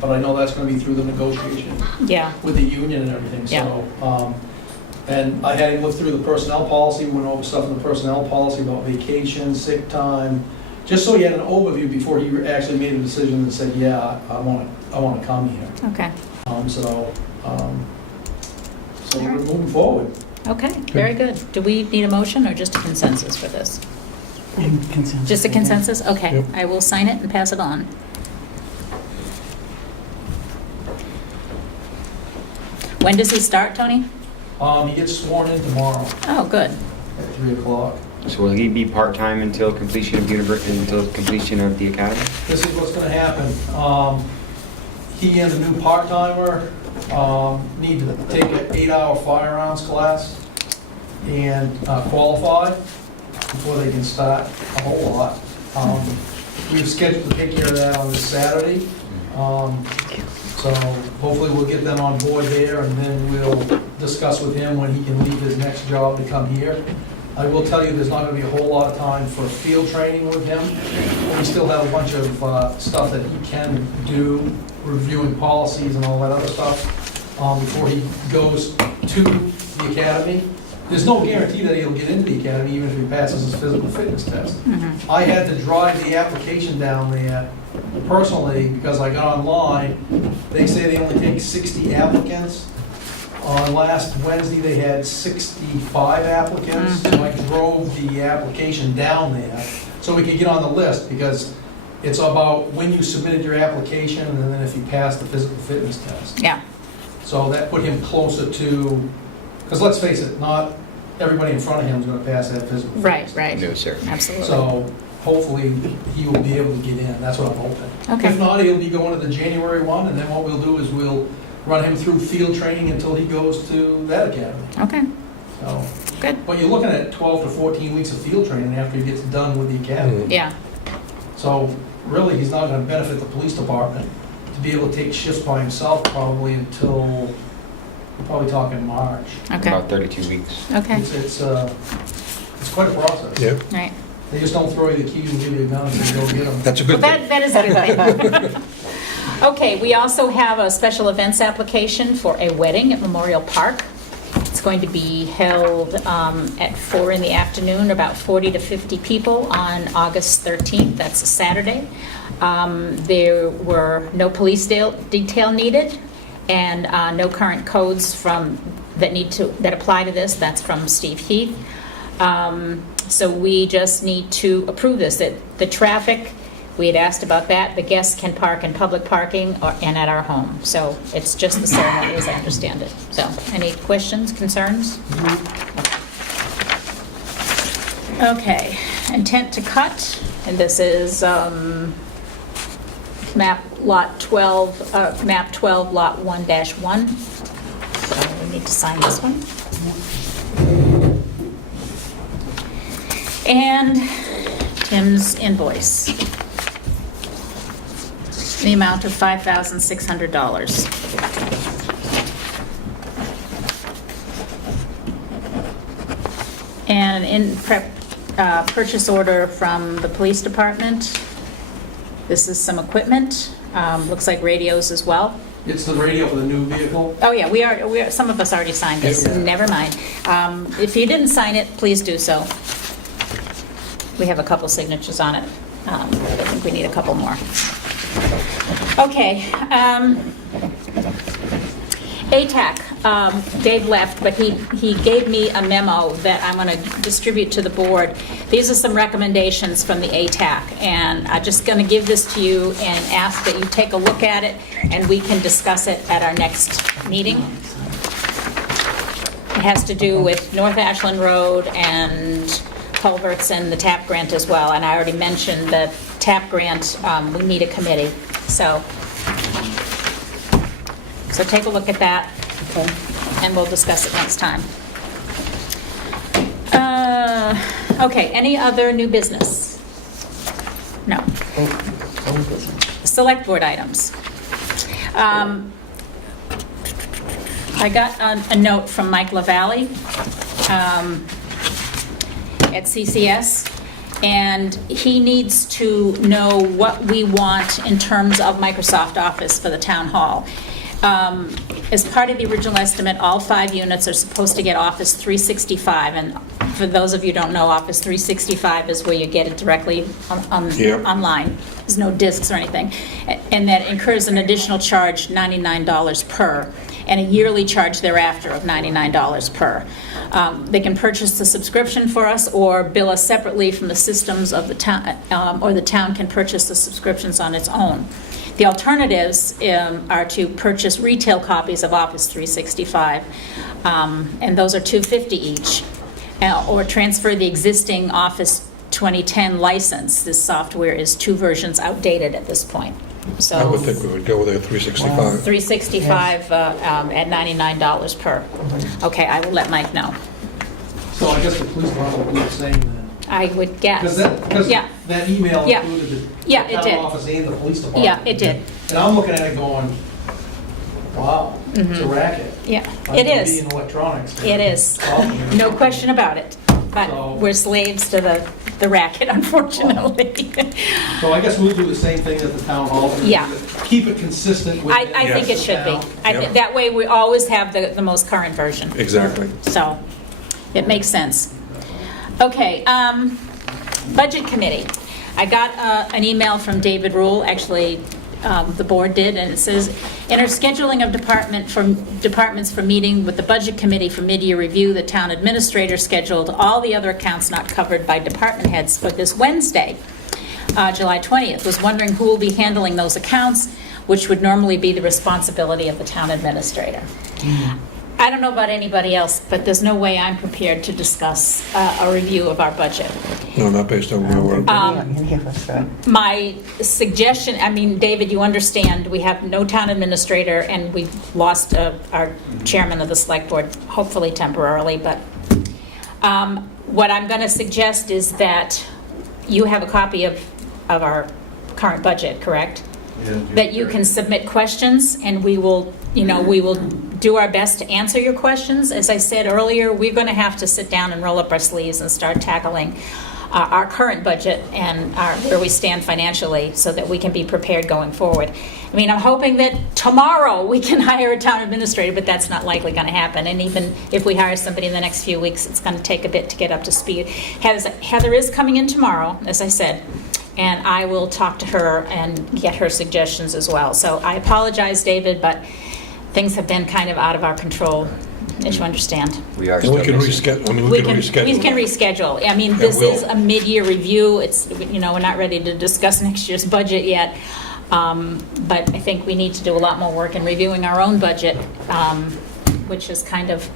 But I know that's gonna be through the negotiation yeah, with the union and everything, Yeah. so. And I had him look through the personnel policy, went over stuff in the personnel policy about vacation, sick time, just so he had an overview before he actually made a decision and said, yeah, I wanna come here. okay, So we're moving forward. okay, very good. Do we need a motion or just a consensus for this? Consensus. Just a consensus? Okay, Yep. I will sign it and pass it on. When does he start, Tony? He gets sworn in tomorrow Oh, good. at 3 o'clock. So will he be part-time until completion of the academy? This is what's gonna happen. He and a new part-timer need to take an 8-hour firearms class and qualify before they can start a whole lot. We've scheduled to take care of that on this Saturday. So hopefully we'll get them on board there, and then we'll discuss with him when he can leave his next job to come here. I will tell you, there's not gonna be a whole lot of time for field training with him. We still have a bunch of stuff that he can do, reviewing policies and all that other stuff, before he goes to the academy. There's no guarantee that he'll get into the academy, even if he passes his physical fitness test. I had to drive the application down there personally, because I got online. They say they only take 60 applicants. On last Wednesday, they had 65 applicants, so I drove the application down there so we could get on the list, because it's about when you submitted your application and then if you passed the physical fitness test. Yeah, So that put him closer to, because let's face it, not everybody in front of him is going to pass that physical fitness. right, No, sir. absolutely. So hopefully he will be able to get in, that's what I'm hoping. Okay. If not, he'll be going to the January one, and then what we'll do is we'll run him through field training until he goes to that academy. Okay, So, good, but you're looking at 12 to 14 weeks of field training after he gets done with the academy. yeah, So really, he's not gonna benefit the police department to be able to take shifts by himself probably until, we're probably talking March. okay, About 32 weeks. okay, It's quite a process. Yeah, right. They just don't throw you the keys and give you a gun and say, go get them. that's a Well, good thing. that is a good thing. Okay, we also have a special events application for a wedding at Memorial Park. It's going to be held at 4 in the afternoon, about 40 to 50 people on August 13th, that's a Saturday. There were no police detail needed, and no current codes that apply to this. That's from Steve Heath. So we just need to approve this. The traffic, we had asked about that. The guests can park in public parking and at our home. So it's just the ceremony as I understand it. So any questions, concerns? Okay, intent to cut, and this is map 12, lot 1-1. So we need to sign this one. And Tim's invoice. The amount of $5,600. And in purchase order from the police department. This is some equipment, looks like radios as well. It's the radio for the new vehicle. Oh, yeah, we are, some of us already signed this, Yeah. never mind. If you didn't sign it, please do so. We have a couple signatures on it. I think we need a couple more. Okay. ATAC, Dave left, but he gave me a memo that I'm going to distribute to the board. These are some recommendations from the ATAC, and I'm just going to give this to you and ask that you take a look at it, and we can discuss it at our next meeting. It has to do with North Ashland Road and culverts and the TAP grant as well, and I already mentioned the TAP grant, we need a committee, so take a look at that, Okay. and we'll discuss it next time. Okay, any other new business? No. Old business. Select board items. I got a note from Mike LaValle at CCS, and he needs to know what we want in terms of Microsoft Office for the town hall. As part of the original estimate, all 5 units are supposed to get Office 365, and for those of you who don't know, Office 365 is where you get it directly online. There's no discs or anything. And that incurs an additional charge, $99 per, and a yearly charge thereafter of $99 per. They can purchase the subscription for us or bill us separately from the systems of the town, or the town can purchase the subscriptions on its own. The alternatives are to purchase retail copies of Office 365, and those are $250 each, or transfer the existing Office 2010 license. This software is 2 versions outdated at this point. So I would think we would go with a 365. 365 at $99 per. Okay, I will let Mike know. So I guess the police department will do the same then. I would guess. Because Yeah. that email Yeah. included Yeah, the it town did. office and the police department. Yeah, it did. And I'm looking at it going, wow, it's a racket. Yeah, Like it to is. be in electronics. It is. No question about it. But So- we're slaves to the racket, unfortunately. So I guess we'll do the same thing at the town hall. Yeah. Keep it consistent with. I think it should be. Yep. That way we always have the most current version. Exactly. So it makes sense. Okay, Budget Committee. I got an email from David Rule, actually the board did, and it says, in our scheduling of departments for meeting with the budget committee for mid-year review, the town administrator scheduled all the other accounts not covered by department heads for this Wednesday, July 20th. Was wondering who will be handling those accounts, which would normally be the responsibility of the town administrator. I don't know about anybody else, but there's no way I'm prepared to discuss a review of our budget. No, not based on where we're. My suggestion, I mean, David, you understand, we have no town administrator, and we've lost our chairman of the select board, hopefully temporarily, but what I'm going to suggest is that you have a copy of our current budget, correct? That you can submit questions, and we will do our best to answer your questions. As I said earlier, we're going to have to sit down and roll up our sleeves and start tackling our current budget and where we stand financially so that we can be prepared going forward. I mean, I'm hoping that tomorrow we can hire a town administrator, but that's not likely going to happen. And even if we hire somebody in the next few weeks, it's going to take a bit to get up to speed. Heather is coming in tomorrow, as I said, and I will talk to her and get her suggestions as well. So I apologize, David, but things have been kind of out of our control, as you understand. We can reschedule. We can reschedule. We can reschedule. I mean, this is a mid-year review. It's, we're not ready to discuss next year's budget yet. But I think we need to do a lot more work in reviewing our own budget, which is kind of,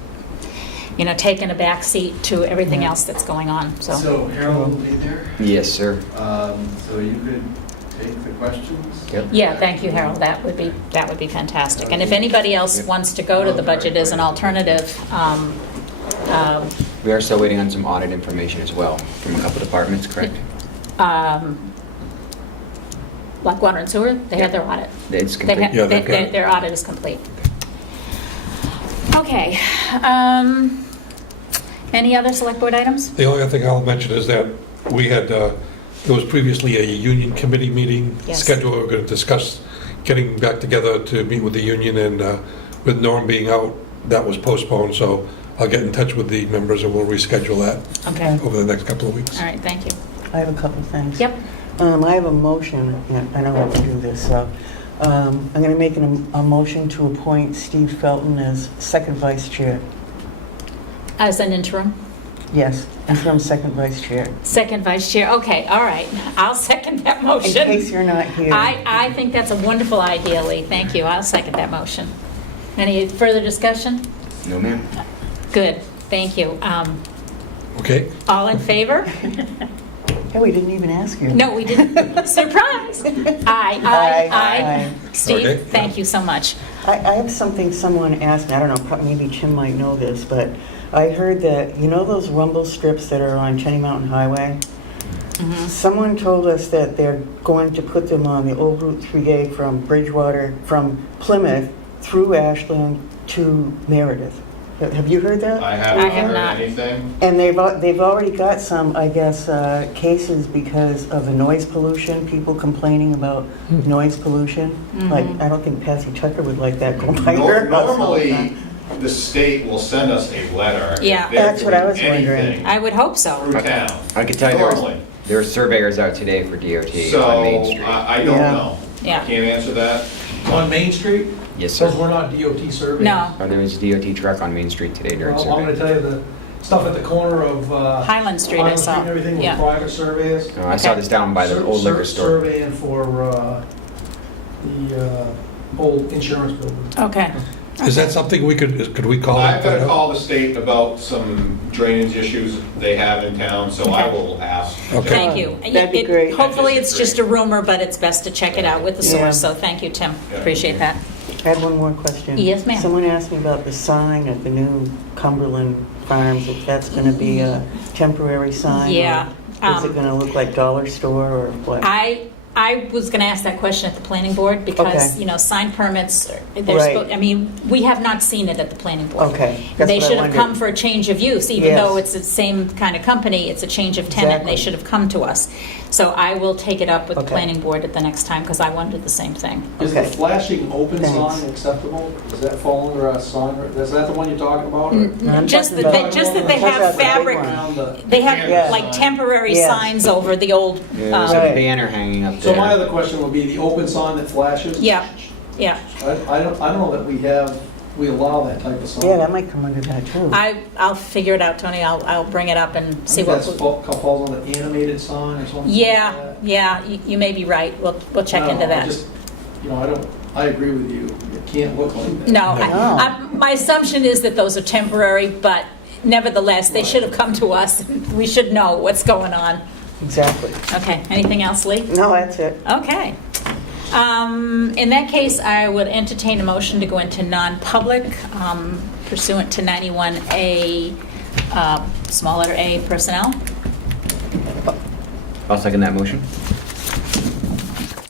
taken a back seat to everything else that's going on. So Harold will be there? Yes, sir. So you could take the questions? Yep. Yeah, thank you, Harold. That would be fantastic. And if anybody else wants to go to the budget as an alternative, We are still waiting on some audit information as well from a couple departments, correct? like water and sewer, they have their audit. It's complete. Their audit is complete. Okay. Any other select board items? The only other thing I'll mention is that we had, there was previously a union committee meeting Yes. scheduled. We were going to discuss getting back together to meet with the union, and with Norm being out, that was postponed, so I'll get in touch with the members and we'll reschedule that Okay. over the next couple of weeks. All right, thank you. I have a couple things. Yep. I have a motion, I don't have to do this, so I'm going to make a motion to appoint Steve Felton as second vice chair. As an interim? Yes, interim second vice chair. Second vice chair, okay, all right. I'll second that In motion. case you're not here. I think that's a wonderful idea, Lee. Thank you. I'll second that motion. Any further discussion? No, ma'am. Good, thank you. Okay? All in favor? Hey, we didn't even ask you. No, we didn't. Surprise! Aye, aye, aye. Steve, Okay. thank you so much. I have something someone asked me, I don't know, maybe Tim might know this, but I heard that, those rumble strips that are on Cheney Mountain Highway? Mhm. Someone told us that they're going to put them on the old Route 3A from Bridgewater, from Plymouth through Ashland to Meredith. Have you heard that? I I haven't have heard not. anything. And they've already got some, I guess, cases because of the noise pollution, people complaining about noise pollution. Like, I don't think Patsy Tucker would like that going by her house all the Normally, time. the state will send us a letter. if Yeah. they're That's what I doing was wondering. anything I would hope so. Through town. I could tell you Normally. there were surveyors out today for DOT So, on Main Street. I don't Yeah. know. Yeah. I can't answer that. On Main Street, Yes, sir. because we're not DOT surveyors. No, There was a DOT truck on Main Street today during Well, I'm going to survey. tell you the stuff at the corner of Highland Street I Highland saw. Street and everything with Yeah. private surveyors. I saw this down by the old liquor store. Surveying for the old insurance building. Okay. Is that something could we call? I've got to that? call the state about some drainage issues they have in town, so I will ask. Okay. Thank you. That'd be great. Hopefully, it's just a rumor, but it's best to check it out with the Yeah. source, so thank you, Tim. Yeah. Appreciate that. I had one more question. Yes, ma'am. Someone asked me about the sign at the new Cumberland Farms, if that's going to be a temporary sign? or Yeah, Is it going to look like dollar store or what? I was going to ask that question at the planning board because, Okay. sign permits, Right. we have not seen it at the planning board. Okay, that's They what I should have wondered. come for a change of use, even Yes. though it's the same kind of company, it's a change of tenant, and they Exactly. should have come to us. So I will take it up with the Okay. planning board at the next time, because I wondered the same thing. Is the Okay. flashing open Thanks. sign acceptable? Does that fall under a sign? Is that the one you're talking about? or- I'm Just talking that about- just that they I'm talking have about the big fabric, one. Around the- they have Yeah. like temporary Yes. signs over the old, Yeah, there's a Right. banner hanging up yeah, So my there. other question would be the open sign that flashes? Yeah, yeah. I don't know that we allow that type of sign. Yeah, that might come under that too. I'll figure it out, Tony. I'll bring it up and I see think what. that's falls on the animated sign or something. Yeah, like that. yeah, you may be right. We'll check No, into I that. just, I agree with you. It can't look like that. No, No. my assumption is that those are temporary, but nevertheless, they should have come to us. We should know what's going on. Exactly. Okay, anything else, Lee? No, that's it. Okay. In that case, I would entertain a motion to go into non-public pursuant to 91A, small letter A, personnel. I'll second that motion.